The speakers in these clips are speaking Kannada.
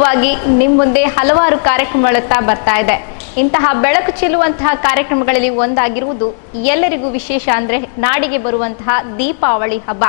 ಅಪರೂಪವಾಗಿ ನಿಮ್ಮ ಮುಂದೆ ಹಲವಾರು ಕಾರ್ಯಕ್ರಮಗಳತ್ತ ಬರ್ತಾ ಇದೆ. ಇಂತಹ ಬೆಳಕು ಚೆಲ್ಲುವಂತಹ ಕಾರ್ಯಕ್ರಮಗಳಲ್ಲಿ ಒಂದಾಗಿರುವುದು ಎಲ್ಲರಿಗೂ ವಿಶೇಷ ಅಂದ್ರೆ ನಾಡಿಗೆ ಬರುವಂತಹ ದೀಪಾವಳಿ ಹಬ್ಬ.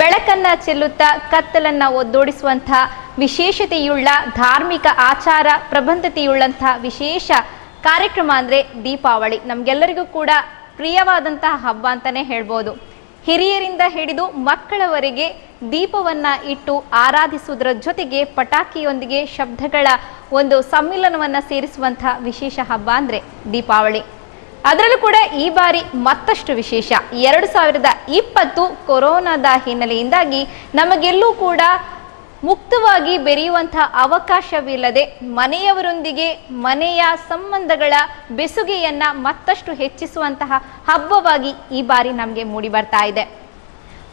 ಬೆಳಕನ್ನ ಚೆಲ್ಲುತ್ತಾ ಕತ್ತಲನ್ನ ಒದ್ದೋಡಿಸುವಂತಹ ವಿಶೇಷತೆಯುಳ್ಳ ಧಾರ್ಮಿಕ ಆಚಾರ ಪ್ರಬಂಧತೆಯುಳ್ಳಂತಹ ವಿಶೇಷ ಕಾರ್ಯಕ್ರಮ ಅಂದ್ರೆ ದೀಪಾವಳಿ. ನಮ್ಗೆಲ್ಲರಿಗೂ ಕೂಡ ಪ್ರಿಯವಾದಂತಹ ಹಬ್ಬ ಅಂತಾನೆ ಹೇಳ್ಬೋದು. ಹಿರಿಯರಿಂದ ಹಿಡಿದು ಮಕ್ಕಳವರೆಗೆ ದೀಪವನ್ನ ಇಟ್ಟು ಆರಾಧಿಸುವುದರ ಜೊತೆಗೆ ಪಟಾಕಿಯೊಂದಿಗೆ ಶಬ್ದಗಳ ಒಂದು ಸಮ್ಮಿಲನವನ್ನ ಸೇರಿಸುವಂತಹ ವಿಶೇಷ ಹಬ್ಬ ಅಂದ್ರೆ ದೀಪಾವಳಿ. ಅದರಲ್ಲೂ ಕೂಡ ಈ ಬಾರಿ ಮತ್ತಷ್ಟು ವಿಶೇಷ. 2020 ಕೊರೋನಾದ ಹಿನ್ನೆಲೆಯಿಂದಾಗಿ ನಮಗೆಲ್ಲೂ ಕೂಡ ಮುಕ್ತವಾಗಿ ಬೆರೆಯುವಂತಹ ಅವಕಾಶವಿಲ್ಲದೆ ಮನೆಯವರೊಂದಿಗೆ ಮನೆಯ ಸಂಬಂಧಗಳ ಬೆಸುಗೆಯನ್ನ ಮತ್ತಷ್ಟು ಹೆಚ್ಚಿಸುವಂತಹ ಹಬ್ಬವಾಗಿ ಈ ಬಾರಿ ನಮಗೆ ಮೂಡಿ ಬರ್ತಾ ಇದೆ.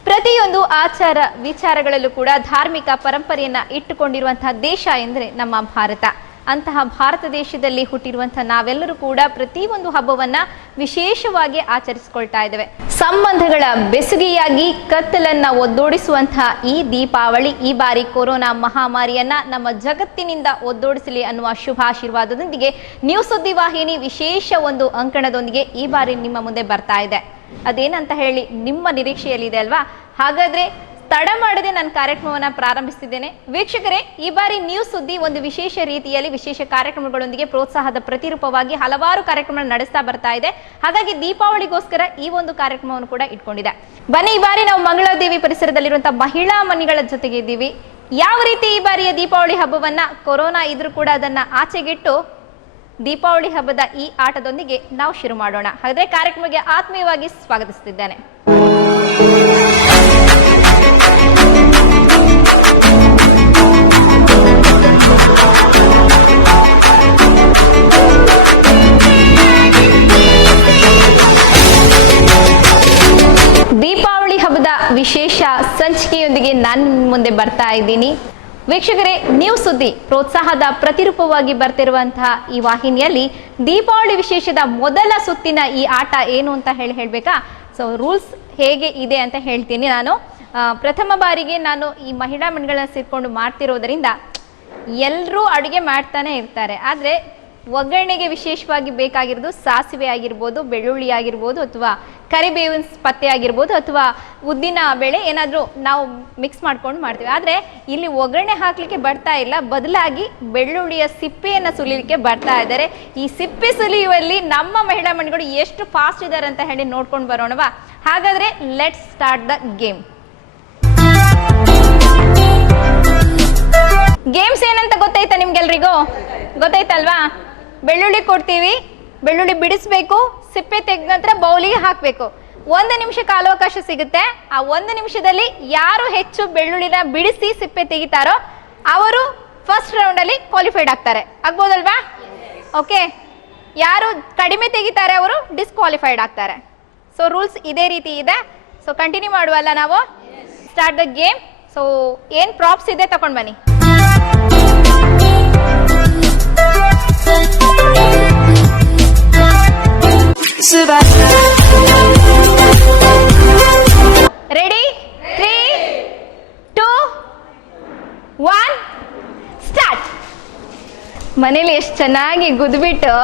ಪ್ರತಿಯೊಂದು ಆಚಾರ ವಿಚಾರಗಳಲ್ಲೂ ಕೂಡ ಧಾರ್ಮಿಕ ಪರಂಪರೆಯನ್ನ ಇಟ್ಟುಕೊಂಡಿರುವಂತಹ ದೇಶ ಎಂದರೆ ನಮ್ಮ ಭಾರತ. ಅಂತಹ ಭಾರತ ದೇಶದಲ್ಲಿ ಹುಟ್ಟಿರುವಂತಹ ನಾವೆಲ್ಲರೂ ಕೂಡ ಪ್ರತಿಯೊಂದು ಹಬ್ಬವನ್ನ ವಿಶೇಷವಾಗಿ ಆಚರಿಸಿಕೊಳ್ತಾ ಇದ್ದೇವೆ. ಸಂಬಂಧಗಳ ಬೆಸುಗೆಯಾಗಿ ಕತ್ತಲನ್ನ ಒದ್ದೋಡಿಸುವಂತಹ ಈ ದೀಪಾವಳಿ ಈ ಬಾರಿ ಕೊರೋನಾ ಮಹಾಮಾರಿಯನ್ನ ನಮ್ಮ ಜಗತ್ತಿನಿಂದ ಒದ್ದೋಡಿಸಲಿ ಅನ್ನುವ ಶುಭಾಶೀರ್ವಾದದೊಂದಿಗೆ ನ್ಯೂಸ್ ಸುದ್ದಿ ವಾಹಿನಿ ವಿಶೇಷ ಒಂದು ಅಂಕಣದೊಂದಿಗೆ ಈ ಬಾರಿ ನಿಮ್ಮ ಮುಂದೆ ಬರ್ತಾ ಇದೆ. ಅದೇನಂತ ಹೇಳಿ ನಿಮ್ಮ ನಿರೀಕ್ಷೆಯಲ್ಲಿದೆ ಅಲ್ವಾ? ಹಾಗಾದ್ರೆ ತಡ ಮಾಡದೆ ನನ್ನ ಕಾರ್ಯಕ್ರಮವನ್ನ ಪ್ರಾರಂಭಿಸುತ್ತಿದ್ದೇನೆ. ವೀಕ್ಷಕರೇ, ಈ ಬಾರಿ ನ್ಯೂಸ್ ಸುದ್ದಿ ಒಂದು ವಿಶೇಷ ರೀತಿಯಲ್ಲಿ ವಿಶೇಷ ಕಾರ್ಯಕ್ರಮಗಳೊಂದಿಗೆ ಪ್ರೋತ್ಸಾಹದ ಪ್ರತಿರೂಪವಾಗಿ ಹಲವಾರು ಕಾರ್ಯಕ್ರಮ ನಡೆಸ್ತಾ ಬರ್ತಾ ಇದೆ. ಹಾಗಾಗಿ ದೀಪಾವಳಿಗೋಸ್ಕರ ಈ ಒಂದು ಕಾರ್ಯಕ್ರಮವನ್ನು ಕೂಡ ಇಟ್ಕೊಂಡಿದೆ. ಬನ್ನಿ, ಈ ಬಾರಿ ನಾವು ಮಂಗಳಾದೇವಿ ಪರಿಸರದಲ್ಲಿರುವಂತಹ ಮಹಿಳಾ ಮನೆಗಳ ಜೊತೆಗೆ ಇದ್ದೀವಿ. ಯಾವ ರೀತಿ ಈ ಬಾರಿಯ ದೀಪಾವಳಿ ಹಬ್ಬವನ್ನ ಕೊರೋನಾ ಇದ್ರೂ ಕೂಡ ಅದನ್ನ ಆಚೆಗಿಟ್ಟು ದೀಪಾವಳಿ ಹಬ್ಬದ ಈ ಆಟದೊಂದಿಗೆ ನಾವು ಶುರು ಮಾಡೋಣ. ಹಾಗಾದ್ರೆ ಕಾರ್ಯಕ್ರಮಕ್ಕೆ ಆತ್ಮೀಯವಾಗಿ ಸ್ವಾಗತಿಸುತ್ತಿದ್ದೇನೆ. ದೀಪಾವಳಿ ಹಬ್ಬದ ವಿಶೇಷ ಸಂಚಿಕೆಯೊಂದಿಗೆ ನಾನು ಮುಂದೆ ಬರ್ತಾ ಇದ್ದೀನಿ. ವೀಕ್ಷಕರೇ, ನ್ಯೂಸ್ ಸುದ್ದಿ ಪ್ರೋತ್ಸಾಹದ ಪ್ರತಿರೂಪವಾಗಿ ಬರ್ತಿರುವಂತಹ ಈ ವಾಹಿನಿಯಲ್ಲಿ ದೀಪಾವಳಿ ವಿಶೇಷದ ಮೊದಲ ಸುತ್ತಿನ ಈ ಆಟ ಏನು ಅಂತ ಹೇಳ್ಬೇಕಾ? ಸೊ ರೂಲ್ಸ್ ಹೇಗೆ ಇದೆ ಅಂತ ಹೇಳ್ತೀನಿ ನಾನು. ಪ್ರಥಮ ಬಾರಿಗೆ ನಾನು ಈ ಮಹಿಳಾ ಮಂಡಳನ ಸೇರ್ಕೊಂಡು ಮಾಡ್ತಿರೋದರಿಂದ ಎಲ್ಲರೂ ಅಡುಗೆ ಮಾಡ್ತಾನೆ ಇರ್ತಾರೆ. ಆದರೆ ಒಗ್ಗರಣೆಗೆ ವಿಶೇಷವಾಗಿ ಬೇಕಾಗಿರೋದು ಸಾಸಿವೆ ಆಗಿರ್ಬೋದು, ಬೆಳ್ಳುಳ್ಳಿ ಆಗಿರ್ಬೋದು, ಅಥವಾ ಕರಿಬೇವಿನ ಪತ್ತೆ ಆಗಿರ್ಬೋದು, ಅಥವಾ ಉದ್ದಿನ ಬೇಳೆ ಏನಾದರೂ ನಾವು ಮಿಕ್ಸ್ ಮಾಡ್ಕೊಂಡು ಮಾಡ್ತೀವಿ. ಆದರೆ ಇಲ್ಲಿ ಒಗ್ಗರಣೆ ಹಾಕಲಿಕ್ಕೆ ಬರ್ತಾ ಇಲ್ಲ, ಬದಲಾಗಿ ಬೆಳ್ಳುಳ್ಳಿಯ ಸಿಪ್ಪೆಯನ್ನು ಸುಲಿಲಿಕ್ಕೆ ಬರ್ತಾ ಇದ್ದಾರೆ. ಈ ಸಿಪ್ಪೆ ಸುಲಿಯುವಲ್ಲಿ ನಮ್ಮ ಮಹಿಳಾ ಮಂಡಳಿಗಳು ಎಷ್ಟು ಫಾಸ್ಟ್ ಇದ್ದಾರೆ ಅಂತ ಹೇಳಿ ನೋಡ್ಕೊಂಡು ಬರೋಣವಾ? ಹಾಗಾದರೆ let's start the game. Games ಏನಂತ ಗೊತ್ತಾಯ್ತಾ ನಿಮ್ಗೆಲ್ರಿಗೂ? ಗೊತ್ತಾಯ್ತಲ್ವಾ? ಬೆಳ್ಳುಳ್ಳಿ ಕೊಡ್ತೀವಿ, ಬೆಳ್ಳುಳ್ಳಿ ಬಿಡಿಸ್ಬೇಕು, ಸಿಪ್ಪೆ ತೆಗೆದ ನಂತರ ಬೌಲಿಗೆ ಹಾಕಬೇಕು. 1 ನಿಮಿಷ ಕಾಲಾವಕಾಶ ಸಿಗುತ್ತೆ. ಆ 1 ನಿಮಿಷದಲ್ಲಿ ಯಾರು ಹೆಚ್ಚು ಬೆಳ್ಳುಳ್ಳಿನ ಬಿಡಿಸಿ ಸಿಪ್ಪೆ ತೆಗಿತಾರೋ ಅವರು ಫಸ್ಟ್ ರೌಂಡಲ್ಲಿ ಕ್ವಾಲಿಫೈಡ್ ಆಗ್ತಾರೆ. ಆಗ್ಬೋದಲ್ವಾ? ಓಕೆ. ಯಾರು ಕಡಿಮೆ ತೆಗಿತಾರೆ ಅವರು ಡಿಸ್ಕ್ವಾಲಿಫೈಡ್ ಆಗ್ತಾರೆ. ಸೊ ರೂಲ್ಸ್ ಇದೇ ರೀತಿ ಇದೆ. ಸೊ ಕಂಟಿನ್ಯೂ ಮಾಡುವಲ್ಲ ನಾವು? Start the game. ಸೊ ಏನು ಪ್ರಾಪ್ಸ್ ಇದೆ ತಗೊಂಡು ಬನ್ನಿ. ರೆಡಿ? 3, 2, 1 ಸ್ಟಾರ್ಟ್. ಮನೇಲಿ ಎಷ್ಟು ಚೆನ್ನಾಗಿ ಗುದ್ಬಿಟ್ಟು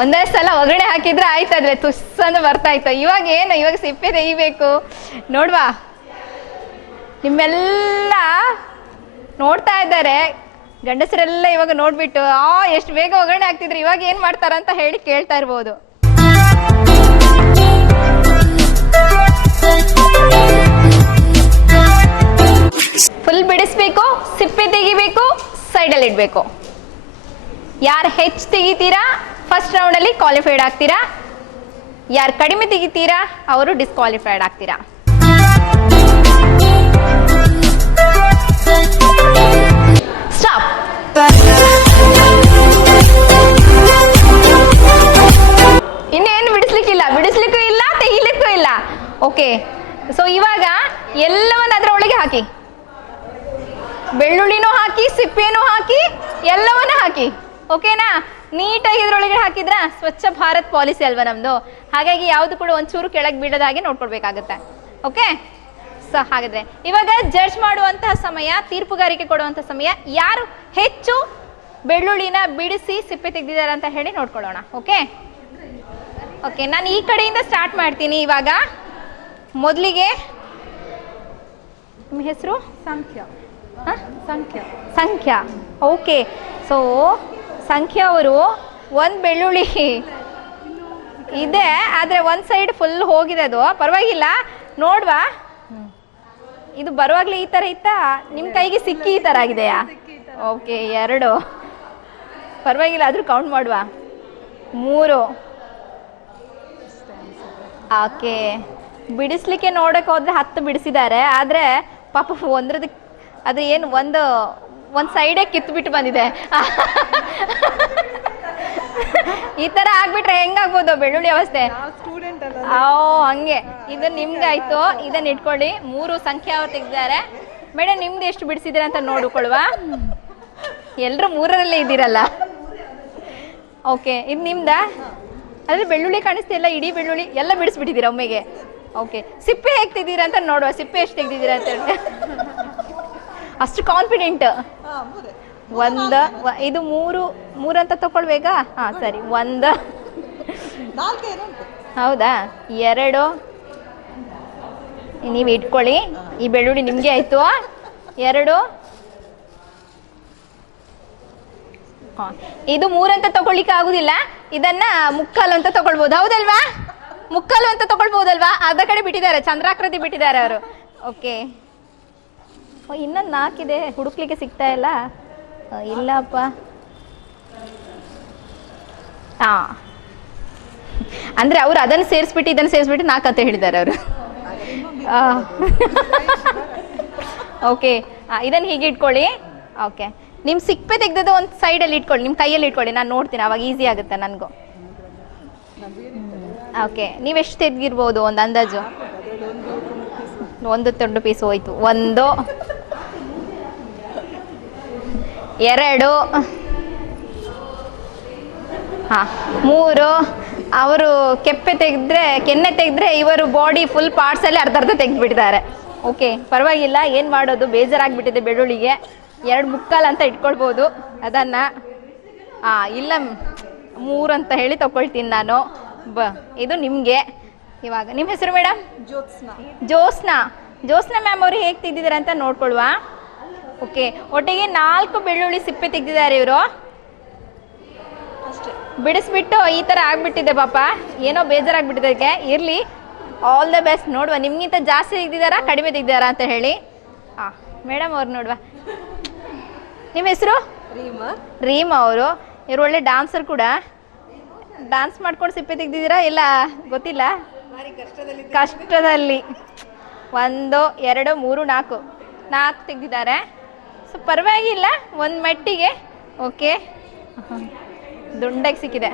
ಒಂದೇ ಸಲ ಒಗ್ಗರಣೆ ಹಾಕಿದ್ರೆ ಆಯ್ತಾದ್ರೆ ತುಸ್ಸಂದು ಬರ್ತಾ ಇತ್ತು. ಇವಾಗ ಏನು, ಇವಾಗ ಸಿಪ್ಪೆ ತೆಗಿಬೇಕು. ನೋಡ್ವಾ, ನಿಮ್ಮೆಲ್ಲ ನೋಡ್ತಾ ಇದ್ದಾರೆ ಗಂಡಸರೆಲ್ಲ. ಇವಾಗ ನೋಡ್ಬಿಟ್ಟು ಎಷ್ಟು ಬೇಗ ಒಗ್ಗರಣೆ ಹಾಕ್ತಿದ್ರು, ಇವಾಗ ಏನು ಮಾಡ್ತಾರಂತ ಹೇಳಿ ಕೇಳ್ತಾ ಇರ್ಬೋದು. ಫುಲ್ ಬಿಡಿಸ್ಬೇಕು, ಸಿಪ್ಪೆ ತೆಗಿಬೇಕು, ಸೈಡಲ್ಲಿ ಇಡಬೇಕು. ಯಾರು ಹೆಚ್ಚು ತೆಗಿತೀರಾ ಫಸ್ಟ್ ರೌಂಡಲ್ಲಿ ಕ್ವಾಲಿಫೈಡ್ ಆಗ್ತೀರಾ, ಯಾರು ಕಡಿಮೆ ತೆಗಿತೀರಾ ಅವರು ಡಿಸ್ಕ್ವಾಲಿಫೈಡ್ ಆಗ್ತೀರಾ. ಸ್ಟಾಪ್. ಇನ್ನೇನು ಬಿಡಿಸ್ಲಿಕ್ಕಿಲ್ಲ, ಬಿಡಿಸ್ಲಿಕ್ಕೂ ಇಲ್ಲ, ತೆಗಿಲಿಕ್ಕೂ ಇಲ್ಲ. ಓಕೆ. ಸೊ ಇವಾಗ ಎಲ್ಲವನ್ನ ಅದರ ಒಳಗೆ ಹಾಕಿ, ಬೆಳ್ಳುಳ್ಳಿನೂ ಹಾಕಿ, ಸಿಪ್ಪೆನೂ ಹಾಕಿ, ಎಲ್ಲವನ್ನ ಹಾಕಿ. ಓಕೆನಾ? ನೀಟಾಗಿ ಇದ್ರೊಳಗೆ ಹಾಕಿದ್ರ ಸ್ವಚ್ಛ ಭಾರತ್ ಪಾಲಿಸಿ ಅಲ್ವಾ ನಮ್ದು. ಹಾಗಾಗಿ ಯಾವುದು ಕೂಡ ಒಂಚೂರು ಕೆಳಗೆ ಬೀಳದಾಗೆ ನೋಡ್ಕೊಳ್ಬೇಕಾಗತ್ತೆ. ಓಕೆ. ಸೊ ಹಾಗಾದ್ರೆ ಇವಾಗ ಜಡ್ಜ್ ಮಾಡುವಂತಹ ಸಮಯ, ತೀರ್ಪುಗಾರಿಕೆ ಕೊಡುವಂತಹ ಸಮಯ. ಯಾರು ಹೆಚ್ಚು ಬೆಳ್ಳುಳ್ಳಿನ ಬಿಡಿಸಿ ಸಿಪ್ಪೆ ತೆಗೆದಿದ್ದಾರೆ ಅಂತ ಹೇಳಿ ನೋಡ್ಕೊಳ್ಳೋಣ. Okay okay. ನಾನು ಈ ಕಡೆಯಿಂದ ಸ್ಟಾರ್ಟ್ ಮಾಡ್ತೀನಿ. ಇವಾಗ ಮೊದಲಿಗೆ ನಿಮ್ಮ ಹೆಸರು? ಸಂಖ್ಯಾ. ಸಂಖ್ಯಾ. ಸಂಖ್ಯಾ. ಓಕೆ. ಸೊ ಸಂಖ್ಯಾ ಅವರು ಒಂದು ಬೆಳ್ಳುಳ್ಳಿ ಇದೆ, ಆದರೆ ಒಂದು ಸೈಡ್ ಫುಲ್ ಹೋಗಿದೆ. ಅದು ಪರವಾಗಿಲ್ಲ, ನೋಡ್ವಾ? ಇದು ಬರುವಾಗಲೇ ಈ ಥರ ಇತ್ತಾ? ನಿಮ್ಮ ಕೈಗೆ ಸಿಕ್ಕಿ ಈ ಥರ ಆಗಿದೆಯಾ? ಓಕೆ. 2 ಪರವಾಗಿಲ್ಲ, ಆದರೂ ಕೌಂಟ್ ಮಾಡುವ. 3. ಓಕೆ. ಬಿಡಿಸ್ಲಿಕ್ಕೆ ನೋಡಕ್ಕೆ ಹೋದ್ರೆ 10 ಬಿಡಿಸಿದ್ದಾರೆ. ಆದರೆ ಪಾಪ ಒಂದ್ರದ್ದು ಅದು ಏನು ಒಂದು ಸೈಡೇ ಕಿತ್ಬಿಟ್ಟು ಬಂದಿದೆ. ಈ ಥರ ಆಗ್ಬಿಟ್ರೆ ಹೆಂಗಾಗ್ಬೋದು ಬೆಳ್ಳುಳ್ಳಿ ಅವಸ್ಥೆ? ಹಂಗೆ. ಇದು ನಿಮ್ಗಾಯ್ತು, ಇದನ್ನ ಇಟ್ಕೊಳ್ಳಿ. 3 ಸಂಖ್ಯೆ ಅವ್ರು ತೆಗ್ದಿದ್ದಾರೆ. ಮೇಡಮ್ ನಿಮ್ದು ಎಷ್ಟು ಬಿಡಿಸಿದ್ರೆ ಅಂತ ನೋಡ್ಕೊಳ್ವ. ಎಲ್ಲರೂ 3ರಲ್ಲೇ ಇದ್ದೀರಲ್ಲ. ಓಕೆ. ಇದು ನಿಮ್ದಾ? ಅದ್ರಲ್ಲಿ ಬೆಳ್ಳುಳ್ಳಿ ಕಾಣಿಸ್ತಿಲ್ಲ, ಇಡೀ ಬೆಳ್ಳುಳ್ಳಿ ಎಲ್ಲ ಬಿಡಿಸ್ಬಿಟ್ಟಿದ್ದೀರಾ ಒಮ್ಮೆಗೆ. ಓಕೆ. ಸಿಪ್ಪೆ ಹೇಗೆ ತೆಗ್ದಿದ್ದೀರಾ ಅಂತ ನೋಡುವ. ಸಿಪ್ಪೆ ಎಷ್ಟು ತೆಗ್ದಿದ್ದೀರಾ ಅಂತ ಹೇಳಿ. ಅಷ್ಟು ಕಾನ್ಫಿಡೆಂಟ್. ಇದು 3 ಅಂತ ತಗೊಳ್ಬೇಕಾ? ಹಾಂ ಸರಿ. 1, ಹೌದಾ? 2 ನೀವು ಇಟ್ಕೊಳ್ಳಿ. ಈ ಬೆಳ್ಳುಳ್ಳಿ ನಿಮಗೆ ಆಯಿತು. 2. ಹಾಂ. ಇದು 3 ಅಂತ ತಗೊಳ್ಳಿಕ್ಕೆ ಆಗುದಿಲ್ಲ. ಇದನ್ನ ಮುಕ್ಕಾಲು ಅಂತ ತಗೊಳ್ಬೋದು, ಹೌದಲ್ವಾ? ಮುಕ್ಕಾಲು ಅಂತ ತಗೊಳ್ಬೋದಲ್ವಾ? ಅರ್ಧ ಕಡೆ ಬಿಟ್ಟಿದ್ದಾರೆ, ಚಂದ್ರಾಕೃತಿ ಬಿಟ್ಟಿದ್ದಾರೆ ಅವರು. ಓಕೆ. ಇನ್ನೊಂದು 4 ಇದೆ, ಹುಡುಕ್ಲಿಕ್ಕೆ ಸಿಗ್ತಾ ಇಲ್ಲ. ಇಲ್ಲಪ್ಪ. ಹಾಂ, ಅಂದರೆ ಅವರು ಅದನ್ನು ಸೇರಿಸ್ಬಿಟ್ಟು ಇದನ್ನು ಸೇರಿಸ್ಬಿಟ್ಟು 4 ಅಂತ ಹೇಳಿದ್ದಾರೆ ಅವರು. ಓಕೆ. ಇದನ್ನು ಹೀಗೆ ಇಟ್ಕೊಳ್ಳಿ. ಓಕೆ. ನಿಮ್ಮ ಸಿಪ್ಪೆ ತೆಗೆದದ್ದು ಒಂದು ಸೈಡಲ್ಲಿ ಇಟ್ಕೊಳ್ಳಿ, ನಿಮ್ಮ ಕೈಯಲ್ಲಿ ಇಟ್ಕೊಳ್ಳಿ. ನಾನು ನೋಡ್ತೀನಿ, ಅವಾಗ ಈಸಿ ಆಗುತ್ತೆ ನನಗೂ. ಓಕೆ. ನೀವೆಷ್ಟು ತೆಗೆದಿರ್ಬೋದು ಒಂದು ಅಂದಾಜು? 1 ದೊಡ್ಡ ಪೀಸ್ ಹೋಯ್ತು. 1, 2, ಹಾಂ 3. ಅವರು ಕೆನ್ನೆ ತೆಗೆದ್ರೆ ಇವರು ಬಾಡಿ ಫುಲ್ ಪಾರ್ಟ್ಸಲ್ಲಿ ಅರ್ಧ ತೆಗೆದುಬಿಟ್ಟಿದ್ದಾರೆ. ಓಕೆ, ಪರವಾಗಿಲ್ಲ, ಏನು ಮಾಡೋದು, ಬೇಜಾರಾಗ್ಬಿಟ್ಟಿದೆ ಬೆಳ್ಳುಳ್ಳಿಗೆ. 2.25 ಅಂತ ಇಟ್ಕೊಳ್ಬೋದು ಅದನ್ನು. ಇಲ್ಲ 3 ಅಂತ ಹೇಳಿ ತಗೊಳ್ತೀನಿ ನಾನು. ಇದು ನಿಮಗೆ. ಇವಾಗ ನಿಮ್ಮ ಹೆಸರು ಮೇಡಮ್? ಜ್ಯೋತ್ಸ್ನಾ. ಜ್ಯೋತ್ಸ್ನಾ ಮ್ಯಾಮ್ ಅವರು ಹೇಗೆ ತೆಗ್ದಿದ್ದಾರೆ ಅಂತ ನೋಡ್ಕೊಳ್ವಾ? ಓಕೆ, ಒಟ್ಟಿಗೆ 4 ಬೆಳ್ಳುಳ್ಳಿ ಸಿಪ್ಪೆ ತೆಗ್ದಿದ್ದಾರೆ ಇವರು. ಬಿಡಿಸ್ಬಿಟ್ಟು ಈ ಥರ ಆಗ್ಬಿಟ್ಟಿದೆ ಪಾಪ, ಏನೋ ಬೇಜಾರಾಗ್ಬಿಟ್ಟಿದೆ. ಇರಲಿ, ಆಲ್ ದ ಬೆಸ್ಟ್. ನೋಡುವ, ನಿಮ್ಗಿಂತ ಜಾಸ್ತಿ ತೆಗ್ದಿದ್ದಾರಾ ಕಡಿಮೆ ತೆಗ್ದಿದ್ದಾರಾ ಅಂತ ಹೇಳಿ. ಮೇಡಮ್ ಅವ್ರು ನೋಡುವ. ನಿಮ್ಮ ಹೆಸರು? ರೀಮಾ ಅವರು. ಇವರು ಒಳ್ಳೆ ಡಾನ್ಸರ್ ಕೂಡ. ಡಾನ್ಸ್ ಮಾಡ್ಕೊಂಡು ಸಿಪ್ಪೆ ತೆಗ್ದಿದ್ದೀರಾ ಇಲ್ಲ ಗೊತ್ತಿಲ್ಲ. ಕಷ್ಟದಲ್ಲಿ 1 2 3 4 ತೆಗ್ದಿದ್ದಾರೆ. ಸೊ ಪರವಾಗಿಲ್ಲ ಒಂದು ಮಟ್ಟಿಗೆ. ಓಕೆ, ದುಂಡಾಗಿ ಸಿಕ್ಕಿದೆ.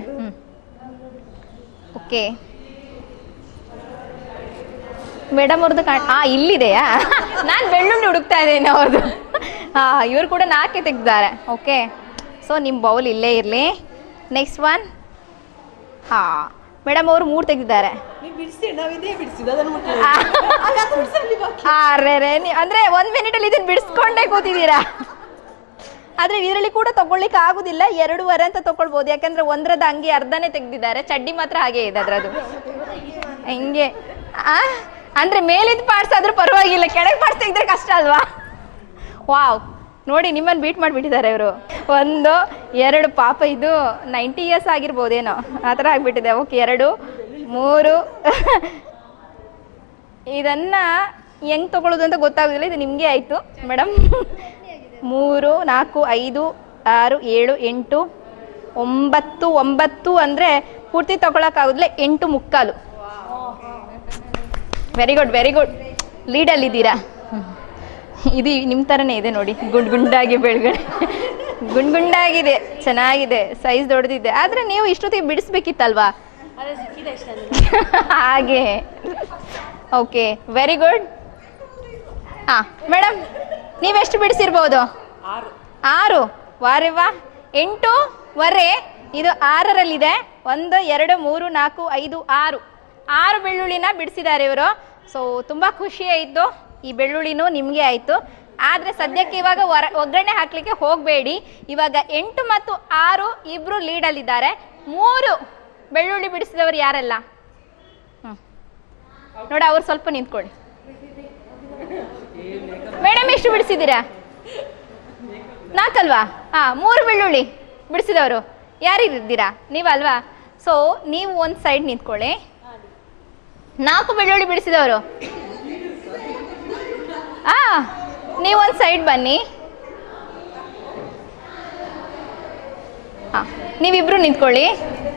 ಓಕೆ, ಮೇಡಮ್ ಅವ್ರದ್ದು ಇಲ್ಲಿದೆಯಾ? ನಾನು ಬೆಳ್ಳುಳ್ಳಿ ಹುಡುಕ್ತಾ ಇದ್ದೇನೆ ಅವ್ರದ್ದು. ಇವರು ಕೂಡ 4 ತೆಗ್ದಿದ್ದಾರೆ. ಓಕೆ, ಸೊ ನಿಮ್ಮ ಬೌಲ್ ಇಲ್ಲೇ ಇರಲಿ. Next one. ಮೇಡಮ್ ಅವರು 3 ತೆಗ್ದಿದ್ದಾರೆ. ಅಂದರೆ 1 ಮಿನಿಟಲ್ಲಿ ಇದನ್ನು ಬಿಡಿಸ್ಕೊಂಡೇ ಕೂತಿದ್ದೀರಾ. ಆದರೆ ಇದರಲ್ಲಿ ಕೂಡ ತಗೊಳ್ಳಿಕ್ಕೆ ಆಗುದಿಲ್ಲ. 2.5 ಅಂತ ತಗೊಳ್ಬೋದು, ಯಾಕಂದ್ರೆ 1ರದ ಅಂಗಿ ಅರ್ಧನೇ ತೆಗ್ದಿದ್ದಾರೆ. ಚಡ್ಡಿ ಮಾತ್ರ ಹಾಗೆ ಇದೆ ಅದರದು. ಹಿಂಗೆ ಅಂದರೆ ಮೇಲಿದ್ದು ಪಾರ್ಟ್ಸ್ ಆದರೂ ಪರವಾಗಿಲ್ಲ, ಕೆಳಗೆ ಪಾರ್ಟ್ಸ್ ತೆಗೆದ್ರೆ ಕಷ್ಟ ಅಲ್ವಾ? ವಾವ್, ನೋಡಿ ನಿಮ್ಮನ್ನು ಬೀಟ್ ಮಾಡಿಬಿಟ್ಟಿದ್ದಾರೆ ಇವರು. 1 2 ಪಾಪ ಇದು 90 ಇಯರ್ಸ್ ಆಗಿರ್ಬೋದೇನೋ, ಆ ಥರ ಆಗಿಬಿಟ್ಟಿದೆ. ಓಕೆ, 2 3 ಇದನ್ನು ಹೆಂಗೆ ತೊಗೊಳ್ಳೋದು ಅಂತ ಗೊತ್ತಾಗೋದಿಲ್ಲ. ಇದು ನಿಮಗೆ ಆಯಿತು ಮೇಡಮ್. 3 4 5 6 7 8 9 ಅಂದರೆ ಪೂರ್ತಿ ತೊಗೊಳಕ್ಕಾಗೋದಿಲ್ಲ. 8.25. Very good, very good. ಲೀಡಲ್ಲಿದ್ದೀರಾ. ಇದು ನಿಮ್ಮ ಥರನೇ ಇದೆ ನೋಡಿ, ಗುಂಡಾಗಿ ಬೆಳಗಡೆ ಗುಂಡಾಗಿದೆ, ಚೆನ್ನಾಗಿದೆ, ಸೈಜ್ ದೊಡ್ಡದಿದೆ. ಆದರೆ ನೀವು ಇಷ್ಟೊತ್ತಿಗೆ ಬಿಡಿಸ್ಬೇಕಿತ್ತಲ್ವಾ? ಹಾಗೆ. Okay, very good. ಮೇಡಮ್ ನೀವೆಷ್ಟು ಬಿಡಿಸಿರ್ಬೋದು? 6. ವಾರೆ ವಾ, 8.25. ಇದು 6ರಲ್ಲಿದೆ. 1 2 3 4 5 6 ಬೆಳ್ಳುಳ್ಳಿನ ಬಿಡಿಸಿದ್ದಾರೆ ಇವರು. ಸೊ ತುಂಬ ಖುಷಿ ಆಯಿತು. ಈ ಬೆಳ್ಳುಳ್ಳಿನೂ ನಿಮಗೆ ಆಯಿತು. ಆದರೆ ಸದ್ಯಕ್ಕೆ ಇವಾಗ ಒಗ್ಗರಣೆ ಹಾಕಲಿಕ್ಕೆ ಹೋಗಬೇಡಿ. ಇವಾಗ 8 ಮತ್ತು 6 ಇಬ್ಬರು ಲೀಡಲ್ಲಿದ್ದಾರೆ. 3 ಬೆಳ್ಳುಳ್ಳಿ ಬಿಡಿಸಿದವರು ಯಾರೆಲ್ಲ? ನೋಡಿ, ಅವ್ರು ಸ್ವಲ್ಪ ನಿಂತ್ಕೊಳ್ಳಿ. ಮೇಡಮ್ ಎಷ್ಟು ಬಿಡಿಸಿದ್ದೀರಾ? 4 ಅಲ್ವಾ? 3 ಬೆಳ್ಳುಳ್ಳಿ ಬಿಡಿಸಿದವರು ಯಾರಿದ್ದೀರಾ? ನೀವಲ್ವಾ? ಸೊ ನೀವು ಒಂದು ಸೈಡ್ ನಿಂತ್ಕೊಳ್ಳಿ. 4 ಬೆಳ್ಳುಳ್ಳಿ ಬಿಡಿಸಿದವರು ನೀವೊಂದು ಸೈಡ್ ಬನ್ನಿ. ನೀವಿಬ್ರು ನಿಂತ್ಕೊಳ್ಳಿ,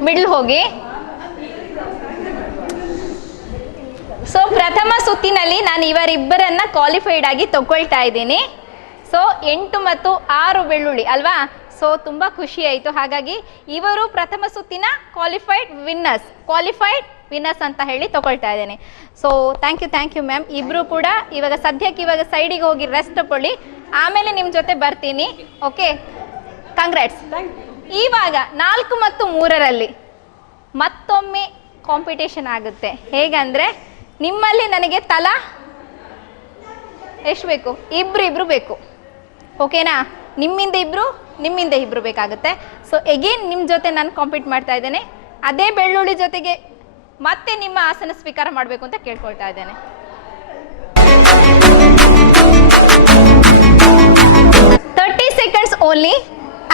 ಮಿಡ್ಲ್ ಹೋಗಿ. ಸೊ ಪ್ರಥಮ ಸುತ್ತಿನಲ್ಲಿ ನಾನು ಇವರಿಬ್ಬರನ್ನ ಕ್ವಾಲಿಫೈಡ್ ಆಗಿ ತಗೊಳ್ತಾ ಇದ್ದೀನಿ. ಸೊ 8 ಮತ್ತು 6 ಬೆಳ್ಳುಳ್ಳಿ ಅಲ್ವಾ? ಸೊ ತುಂಬ ಖುಷಿ ಆಯಿತು. ಹಾಗಾಗಿ ಇವರು ಪ್ರಥಮ ಸುತ್ತಿನ ಕ್ವಾಲಿಫೈಡ್ ವಿನ್ನರ್ಸ್ ಅಂತ ಹೇಳಿ ತಗೊಳ್ತಾ ಇದ್ದೇನೆ. So thank you ma'am. ಇಬ್ಬರು ಕೂಡ ಇವಾಗ ಸದ್ಯಕ್ಕೆ ಇವಾಗ ಸೈಡಿಗೆ ಹೋಗಿ ರೆಸ್ಟ್ ತಗೊಳ್ಳಿ, ಆಮೇಲೆ ನಿಮ್ಮ ಜೊತೆ ಬರ್ತೀನಿ. Okay, congrats. ಇವಾಗ 4 ಮತ್ತು 3ರಲ್ಲಿ ಮತ್ತೊಮ್ಮೆ ಕಾಂಪಿಟೇಷನ್ ಆಗುತ್ತೆ. ಹೇಗಂದರೆ ನಿಮ್ಮಲ್ಲಿ ನನಗೆ ತಲಾ ಎಷ್ಟು ಬೇಕು? ಇಬ್ರು ಬೇಕು. ಓಕೆನಾ? ನಿಮ್ಮಿಂದ ಇಬ್ರು ಬೇಕಾಗುತ್ತೆ. ಸೊ ಎಗೇನ್ ನಿಮ್ಮ ಜೊತೆ ನಾನು ಕಾಂಪೀಟ್ ಮಾಡ್ತಾ ಇದ್ದೇನೆ. ಅದೇ ಬೆಳ್ಳುಳ್ಳಿ ಜೊತೆಗೆ ಮತ್ತೆ ನಿಮ್ಮ ಆಸನ ಸ್ವೀಕಾರ ಮಾಡಬೇಕು ಅಂತ ಕೇಳ್ಕೊಳ್ತಾ ಇದ್ದೇನೆ. 30 seconds ಓನ್ಲಿ.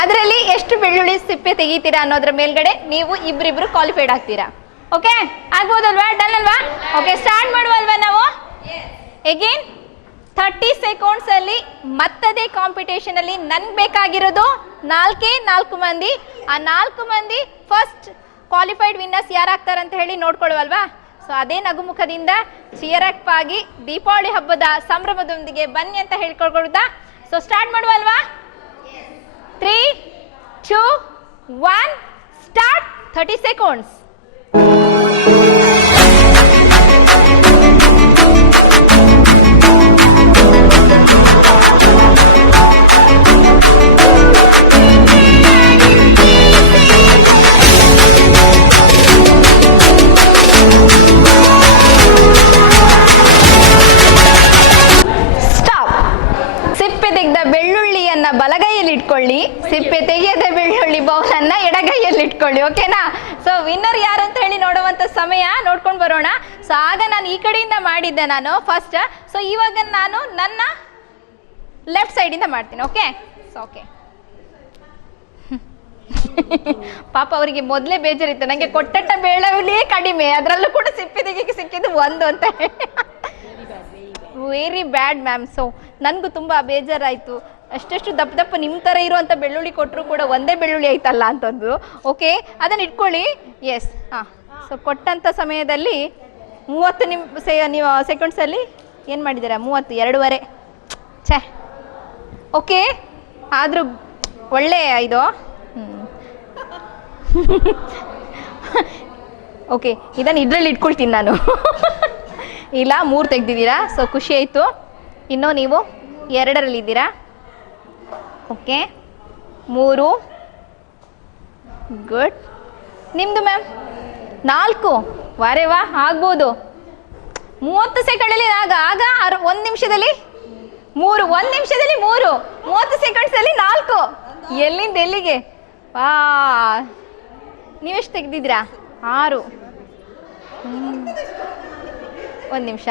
ಅದರಲ್ಲಿ ಎಷ್ಟು ಬೆಳ್ಳುಳ್ಳಿ ಸಿಪ್ಪೆ ತೆಗಿತೀರಾ ಅನ್ನೋದ್ರ ಮೇಲ್ಗಡೆ ನೀವು ಇಬ್ರಿಬ್ರು ಕ್ವಾಲಿಫೈಡ್ ಆಗ್ತೀರಾ. ಓಕೆ, ಆಗ್ಬೋದಲ್ವಾ? ಡನ್ ಅಲ್ವಾ? ಓಕೆ, ಸ್ಟಾರ್ಟ್ ಮಾಡುವಲ್ವಾ ನಾವು? ಎಗೇನ್ 30 seconds ಅಲ್ಲಿ ಮತ್ತದೇ ಕಾಂಪಿಟೇಷನ್ ಅಲ್ಲಿ ನನ್ಗೆ ಬೇಕಾಗಿರೋದು 4 ಮಂದಿ. ಆ 4 ಮಂದಿ ಫಸ್ಟ್ ಕ್ವಾಲಿಫೈಡ್ ವಿನ್ನರ್ಸ್ ಯಾರಾಗ್ತಾರೆ ಅಂತ ಹೇಳಿ ನೋಡ್ಕೊಳ್ಳುವಲ್ವಾ? ಸೊ ಅದೇ ನಗುಮುಖದಿಂದ ಚಿಯರಪ್ ಆಗಿ ದೀಪಾವಳಿ ಹಬ್ಬದ ಸಂಭ್ರಮದೊಂದಿಗೆ ಬನ್ನಿ ಅಂತ ಹೇಳ್ಕೊಳ್ಕೊಳ್ತಾ. ಸೊ ಸ್ಟಾರ್ಟ್ ಮಾಡುವಲ್ವಾ? 3 2 1 ಸ್ಟಾರ್ಟ್. 30 seconds. ಸಮಯ ನೋಡ್ಕೊಂಡು ಬರೋಣ. ಸೊ ಆಗ ನಾನು ಈ ಕಡೆಯಿಂದ ಮಾಡಿದ್ದೆ ನಾನು ಫಸ್ಟ್. ಸೊ ಇವಾಗ ನಾನು ನನ್ನ ಲೆಫ್ಟ್ ಸೈಡಿಂದ ಮಾಡ್ತೀನಿ. Okay so okay. ಪಾಪ ಅವರಿಗೆ ಮೊದಲೇ ಬೇಜಾರಿತ್ತು, ನನಗೆ ಕೊಟ್ಟಟ್ಟ ಬೇಳವೇ ಕಡಿಮೆ, ಅದರಲ್ಲೂ ಕೂಡ ಸಿಪ್ಪಿದಿಗೆ ಸಿಕ್ಕಿದ್ದು ಒಂದು ಅಂತ. Very bad ma'am. ಸೊ ನನಗೂ ತುಂಬ ಬೇಜಾರಾಯಿತು. ಅಷ್ಟೆಷ್ಟು ದಪ್ಪ ದಪ್ಪ ನಿಮ್ಮ ಥರ ಇರುವಂಥ ಬೆಳ್ಳುಳ್ಳಿ ಕೊಟ್ಟರು ಕೂಡ ಒಂದೇ ಬೆಳ್ಳುಳ್ಳಿ ಆಯ್ತಲ್ಲ ಅಂತಂದು. ಓಕೆ ಅದನ್ನು ಇಟ್ಕೊಳ್ಳಿ. ಎಸ್ ಹಾಂ. ಸೊ ಕೊಟ್ಟಂಥ ಸಮಯದಲ್ಲಿ 30 ಸೆಕೆಂಡ್ಸಲ್ಲಿ ಏನು ಮಾಡಿದ್ದೀರಾ? 32 ಛೇ. ಓಕೆ ಆದರೂ ಒಳ್ಳೆ ಇದು. ಓಕೆ ಇದನ್ನು ಇದರಲ್ಲಿ ಇಟ್ಕೊಳ್ತೀನಿ ನಾನು. ಇಲ್ಲ 3 ತೆಗ್ದಿದ್ದೀರಾ. ಸೊ ಖುಷಿ ಆಯಿತು. ಇನ್ನೂ ನೀವು 2ರಲ್ಲಿದ್ದೀರಾ. Okay 3 good. ನಿಮ್ಮದು ಮ್ಯಾಮ್ 4. ವಾರೇ ವಾ ಆಗ್ಬೋದು. 30 ಸೆಕೆಂಡಲ್ಲಿ ಆಗ 1 ನಿಮಿಷದಲ್ಲಿ 3, 1 ನಿಮಿಷದಲ್ಲಿ 3, 30 ಸೆಕೆಂಡ್ಸಲ್ಲಿ 4. ಎಲ್ಲಿಂದ ಎಲ್ಲಿಗೆ? ವಾ ನೀವೆಷ್ಟು ತೆಗ್ದಿದ್ದೀರಾ? 6. 1 ನಿಮಿಷ.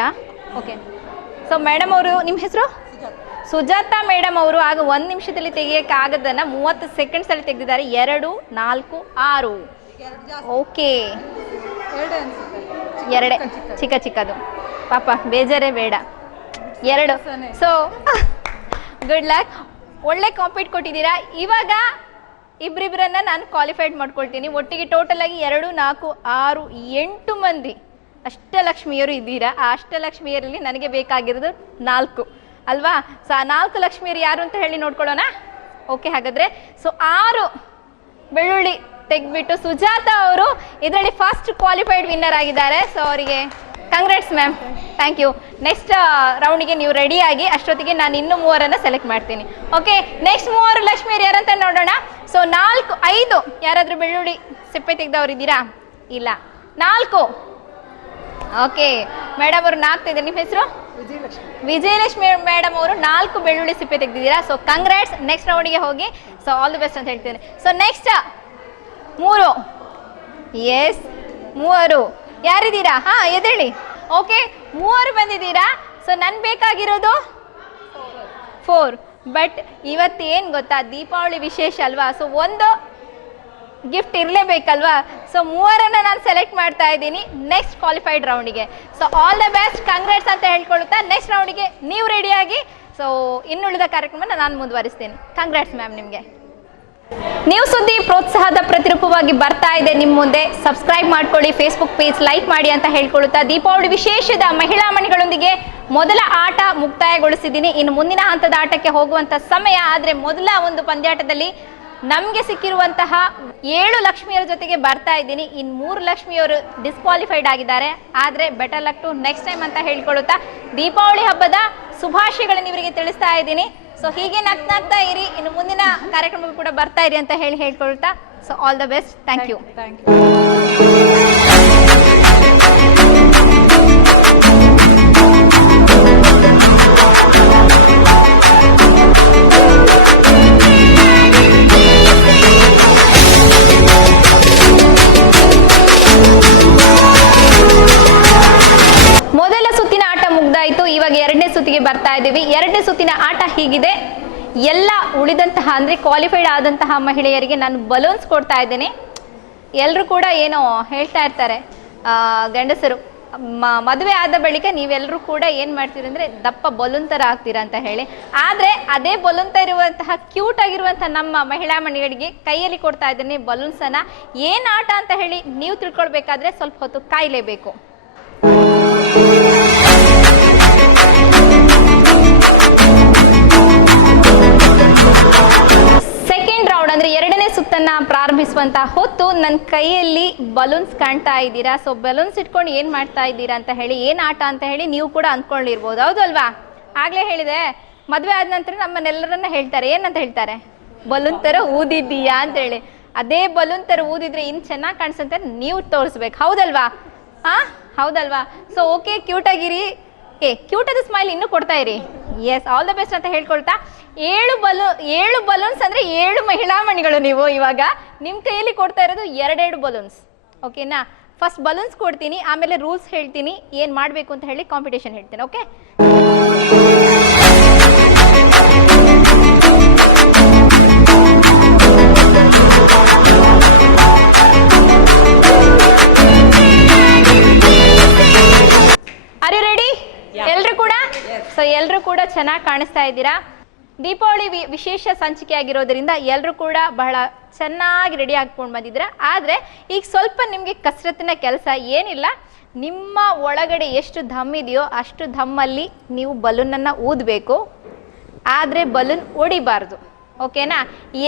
ಓಕೆ ಸೊ ಮೇಡಮ್ ಅವರು, ನಿಮ್ಮ ಹೆಸರು? ಸುಜಾತಾ ಮೇಡಮ್ ಅವರು ಆಗ 1 ನಿಮಿಷದಲ್ಲಿ ತೆಗಿಯೋಕ್ಕೆ ಆಗದನ್ನು 30 ಸೆಕೆಂಡ್ಸಲ್ಲಿ ತೆಗೆದಿದ್ದಾರೆ. 2, 4, 6. ಓಕೆ 2 ಚಿಕ್ಕ ಚಿಕ್ಕದು. ಪಾಪ ಬೇಜಾರೇ ಬೇಡ. 2. So good luck. ಒಳ್ಳೆ ಕಾಂಪೀಟ್ ಕೊಟ್ಟಿದ್ದೀರಾ. ಇವಾಗ ಇಬ್ಬರಿಬ್ಬರನ್ನ ನಾನು ಕ್ವಾಲಿಫೈಡ್ ಮಾಡ್ಕೊಳ್ತೀನಿ. ಒಟ್ಟಿಗೆ ಟೋಟಲ್ ಆಗಿ 2, 4, 6, 8 ಮಂದಿ ಅಷ್ಟಲಕ್ಷ್ಮಿಯರು ಇದ್ದೀರಾ. ಆ ಅಷ್ಟಲಕ್ಷ್ಮಿಯರಲ್ಲಿ ನನಗೆ ಬೇಕಾಗಿರೋದು 4 ಅಲ್ವಾ? ಸೊ ಆ 4 ಲಕ್ಷ್ಮಿಯರು ಯಾರು ಅಂತ ಹೇಳಿ ನೋಡ್ಕೊಳ್ಳೋಣ. ಓಕೆ ಹಾಗಾದರೆ ಸೊ 6 ಬೆಳ್ಳುಳ್ಳಿ ತೆಗೆದ್ಬಿಟ್ಟು ಸುಜಾತ ಅವರು ಇದರಲ್ಲಿ ಫಸ್ಟ್ ಕ್ವಾಲಿಫೈಡ್ ವಿನ್ನರ್ ಆಗಿದ್ದಾರೆ. ಸೊ ಅವರಿಗೆ congrats ma'am. Thank you. Next ರೌಂಡಿಗೆ ನೀವು ರೆಡಿಯಾಗಿ, ಅಷ್ಟೊತ್ತಿಗೆ ನಾನು ಇನ್ನೂ 3 ಸೆಲೆಕ್ಟ್ ಮಾಡ್ತೀನಿ. ಓಕೆ ನೆಕ್ಸ್ಟ್ 3 ಲಕ್ಷ್ಮಿಯರು ಯಾರಂತ ನೋಡೋಣ. ಸೊ 4, 5 ಯಾರಾದರೂ ಬೆಳ್ಳುಳ್ಳಿ ಸಿಪ್ಪೆ ತೆಗೆದವ್ರು ಇದ್ದೀರಾ? ಇಲ್ಲ. 4. ಓಕೆ ಮೇಡಮ್ ಅವರು 4 ತೆಗೆದಿದ್ದಾರೆ. ನಿಮ್ಮ ಹೆಸರು? ವಿಜಯಲಕ್ಷ್ಮಿ ಮೇಡಮ್ ಅವರು 4 ಬೆಳ್ಳುಳ್ಳಿ ಸಿಪ್ಪೆ ತೆಗೆದಿದ್ದೀರಾ. So congrats. ನೆಕ್ಸ್ಟ್ ರೌಂಡಿಗೆ ಹೋಗಿ. ಸೊ ಆಲ್ ದಿ ಬೆಸ್ಟ್ ಅಂತ ಹೇಳ್ತೇನೆ. So next 3. ಎಸ್ 3 ಯಾರಿದ್ದೀರಾ? ಹಾಂ ಎದ್ದೇಳಿ. ಓಕೆ 3 ಬಂದಿದ್ದೀರಾ. ಸೊ ನನ್ಗೆ ಬೇಕಾಗಿರೋದು 4. ಬಟ್ ಇವತ್ತೇನು ಗೊತ್ತಾ, ದೀಪಾವಳಿ ವಿಶೇಷ ಅಲ್ವಾ? ಸೊ ಒಂದು ಗಿಫ್ಟ್ ಇರಲೇಬೇಕಲ್ವಾ? ಸೊ 3 ನಾನು ಸೆಲೆಕ್ಟ್ ಮಾಡ್ತಾ ಇದ್ದೀನಿ ನೆಕ್ಸ್ಟ್ ಕ್ವಾಲಿಫೈಡ್ ರೌಂಡಿಗೆ. So all the best, congrats ಅಂತ ಹೇಳ್ಕೊಳ್ತಾ ನೆಕ್ಸ್ಟ್ ರೌಂಡಿಗೆ ನೀವು ರೆಡಿಯಾಗಿ. ಸೊ ಇನ್ನುಳಿದ ಕಾರ್ಯಕ್ರಮನ ನಾನು ಮುಂದುವರಿಸ್ತೇನೆ. ಕಂಗ್ರಾಟ್ಸ್ ಮ್ಯಾಮ್ ನಿಮಗೆ. ನೀವು ಸುದ್ದಿ ಪ್ರೋತ್ಸಾಹದ ಪ್ರತಿರೂಪವಾಗಿ ಬರ್ತಾ ಇದೆ ನಿಮ್ಮ ಮುಂದೆ. ಸಬ್ಸ್ಕ್ರೈಬ್ ಮಾಡ್ಕೊಳ್ಳಿ, ಫೇಸ್ಬುಕ್ ಪೇಜ್ ಲೈಕ್ ಮಾಡಿ ಅಂತ ಹೇಳ್ಕೊಳ್ತಾ ದೀಪಾವಳಿ ವಿಶೇಷದ ಮಹಿಳಾ ಮಣಿಗಳೊಂದಿಗೆ ಮೊದಲ ಆಟ ಮುಕ್ತಾಯಗೊಳಿಸಿದ್ದೀನಿ. ಇನ್ನು ಮುಂದಿನ ಹಂತದ ಆಟಕ್ಕೆ ಹೋಗುವಂಥ ಸಮಯ. ಆದರೆ ಮೊದಲ ಒಂದು ಪಂದ್ಯಾಟದಲ್ಲಿ ನಮಗೆ ಸಿಕ್ಕಿರುವಂತಹ 7 ಲಕ್ಷ್ಮಿಯರ ಜೊತೆಗೆ ಬರ್ತಾ ಇದ್ದೀನಿ. ಇನ್ನು 3 ಲಕ್ಷ್ಮಿಯವರು ಡಿಸ್ಕ್ವಾಲಿಫೈಡ್ ಆಗಿದ್ದಾರೆ. ಆದರೆ better luck to next time ಅಂತ ಹೇಳ್ಕೊಳುತ್ತಾ ದೀಪಾವಳಿ ಹಬ್ಬದ ಶುಭಾಶಯಗಳನ್ನು ಇವರಿಗೆ ತಿಳಿಸ್ತಾ ಇದ್ದೀನಿ. ಸೊ ಹೀಗೆ ನಗ್ತಾ ಇರಿ, ಇನ್ನು ಮುಂದಿನ ಕಾರ್ಯಕ್ರಮಗಳು ಕೂಡ ಬರ್ತಾ ಇರಿ ಅಂತ ಹೇಳ್ಕೊಳ್ತಾ. So all the best. Thank you. ಮೊದಲ ಸುತ್ತಿನ ಆಟ ಮುಗ್ದಾಯಿತು. ಇವಾಗ 2ನೇ ಸುತ್ತಿಗೆ ಬರ್ತಾ ಇದ್ದೀವಿ. 2ನೇ ಸುತ್ತಿನ ಆಟ ಹೀಗಿದೆ. ಎಲ್ಲ ಉಳಿದಂತಹ ಅಂದರೆ ಕ್ವಾಲಿಫೈಡ್ ಆದಂತಹ ಮಹಿಳೆಯರಿಗೆ ನಾನು ಬಲೂನ್ಸ್ ಕೊಡ್ತಾ ಇದ್ದೇನೆ. ಎಲ್ಲರೂ ಕೂಡ ಏನೋ ಹೇಳ್ತಾ ಇರ್ತಾರೆ ಗಂಡಸರು, ಮದುವೆ ಆದ ಬಳಿಕ ನೀವೆಲ್ಲರೂ ಕೂಡ ಏನು ಮಾಡ್ತೀರಿ ಅಂದರೆ ದಪ್ಪ ಬಲೂನ್ ಥರ ಆಗ್ತೀರಾ ಅಂತ ಹೇಳಿ. ಆದರೆ ಅದೇ ಬಲೂನ್ ಥರ ಇರುವಂತಹ ಕ್ಯೂಟ್ ಆಗಿರುವಂಥ ನಮ್ಮ ಮಹಿಳಾ ಮಣಿಗಳಿಗೆ ಕೈಯಲ್ಲಿ ಕೊಡ್ತಾ ಇದ್ದೇನೆ ಬಲೂನ್ಸನ್ನು. ಏನು ಆಟ ಅಂತ ಹೇಳಿ ನೀವು ತಿಳ್ಕೊಳ್ಬೇಕಾದ್ರೆ ಸ್ವಲ್ಪ ಹೊತ್ತು ಕಾಯಲೇಬೇಕು. ಸೆಕೆಂಡ್ ರೌಂಡ್ ಅಂದ್ರೆ 2ನೇ ಸುತ್ತನ್ನ ಪ್ರಾರಂಭಿಸುವಂತ ಹೊತ್ತು ನನ್ನ ಕೈಯಲ್ಲಿ ಬಲೂನ್ಸ್ ಕಾಣ್ತಾ ಇದ್ದೀರಾ. ಸೊ ಬಲೂನ್ಸ್ ಇಟ್ಕೊಂಡು ಏನ್ ಮಾಡ್ತಾ ಇದ್ದೀರಾ ಅಂತ ಹೇಳಿ, ಏನ್ ಆಟ ಅಂತ ಹೇಳಿ ನೀವು ಕೂಡ ಅಂದ್ಕೊಂಡಿರ್ಬೋದು. ಹೌದಲ್ವಾ? ಆಗ್ಲೇ ಹೇಳಿದೆ, ಮದುವೆ ಆದ ನಂತರ ನಮ್ಮನ್ನೆಲ್ಲರನ್ನ ಹೇಳ್ತಾರೆ, ಏನಂತ ಹೇಳ್ತಾರೆ? ಬಲೂನ್ ತರ ಊದಿದ್ದೀಯಾ ಅಂತ ಹೇಳಿ. ಅದೇ ಬಲೂನ್ ತರ ಊದಿದ್ರೆ ಇನ್ ಚೆನ್ನಾಗಿ ಕಾಣಿಸುತ್ತೆ ನೀವು ತೋರಿಸ್ಬೇಕು. ಹೌದಲ್ವಾ? ಹೌದಲ್ವಾ? ಸೊ ಓಕೆ, ಕ್ಯೂಟ್ ಆಗಿರಿ. ಕ್ಯೂಟ್ ಆದ ಸ್ಮೈಲ್ ಇನ್ನೂ ಕೊಡ್ತಾ ಇರಿ. ಎಸ್, ಆಲ್ ದ ಬೆಸ್ಟ್ ಅಂತ ಹೇಳ್ಕೊಳ್ತಾ 7 ಬಲೂನ್ಸ್ ಅಂದ್ರೆ 7 ಮಹಿಳಾ ಮಣಿಗಳು ನೀವು ಇವಾಗ ನಿಮ್ಮ ಕೈಯಲ್ಲಿ ಕೊಡ್ತಾ ಇರೋದು 2 ಬಲೂನ್ಸ್. ಓಕೆನಾ? ಫಸ್ಟ್ ಬಲೂನ್ಸ್ ಕೊಡ್ತೀನಿ, ಆಮೇಲೆ ರೂಲ್ಸ್ ಹೇಳ್ತೀನಿ, ಏನು ಮಾಡಬೇಕು ಅಂತ ಹೇಳಿ ಕಾಂಪಿಟೇಷನ್ ಹೇಳ್ತೀನಿ. ಓಕೆ, ಎಲ್ಲರೂ ಕೂಡ ಚೆನ್ನಾಗಿ ಕಾಣಿಸ್ತಾ ಇದ್ದೀರಾ. ದೀಪಾವಳಿ ವಿಶೇಷ ಸಂಚಿಕೆ ಆಗಿರೋದ್ರಿಂದ ಎಲ್ಲರೂ ಕೂಡ ಬಹಳ ಚೆನ್ನಾಗಿ ರೆಡಿ ಆಗ್ಕೊಂಡು ಬಂದಿದ್ದೀರಾ. ಆದರೆ ಈಗ ಸ್ವಲ್ಪ ನಿಮಗೆ ಕಸರತ್ತಿನ ಕೆಲಸ ಏನಿಲ್ಲ, ನಿಮ್ಮ ಒಳಗಡೆ ಎಷ್ಟು ಧಮ್ ಇದೆಯೋ ಅಷ್ಟು ಧಮ್ಮಲ್ಲಿ ನೀವು ಬಲೂನನ್ನು ಊದಬೇಕು. ಆದರೆ ಬಲೂನ್ ಹೊಡಿಬಾರ್ದು. ಓಕೆನಾ?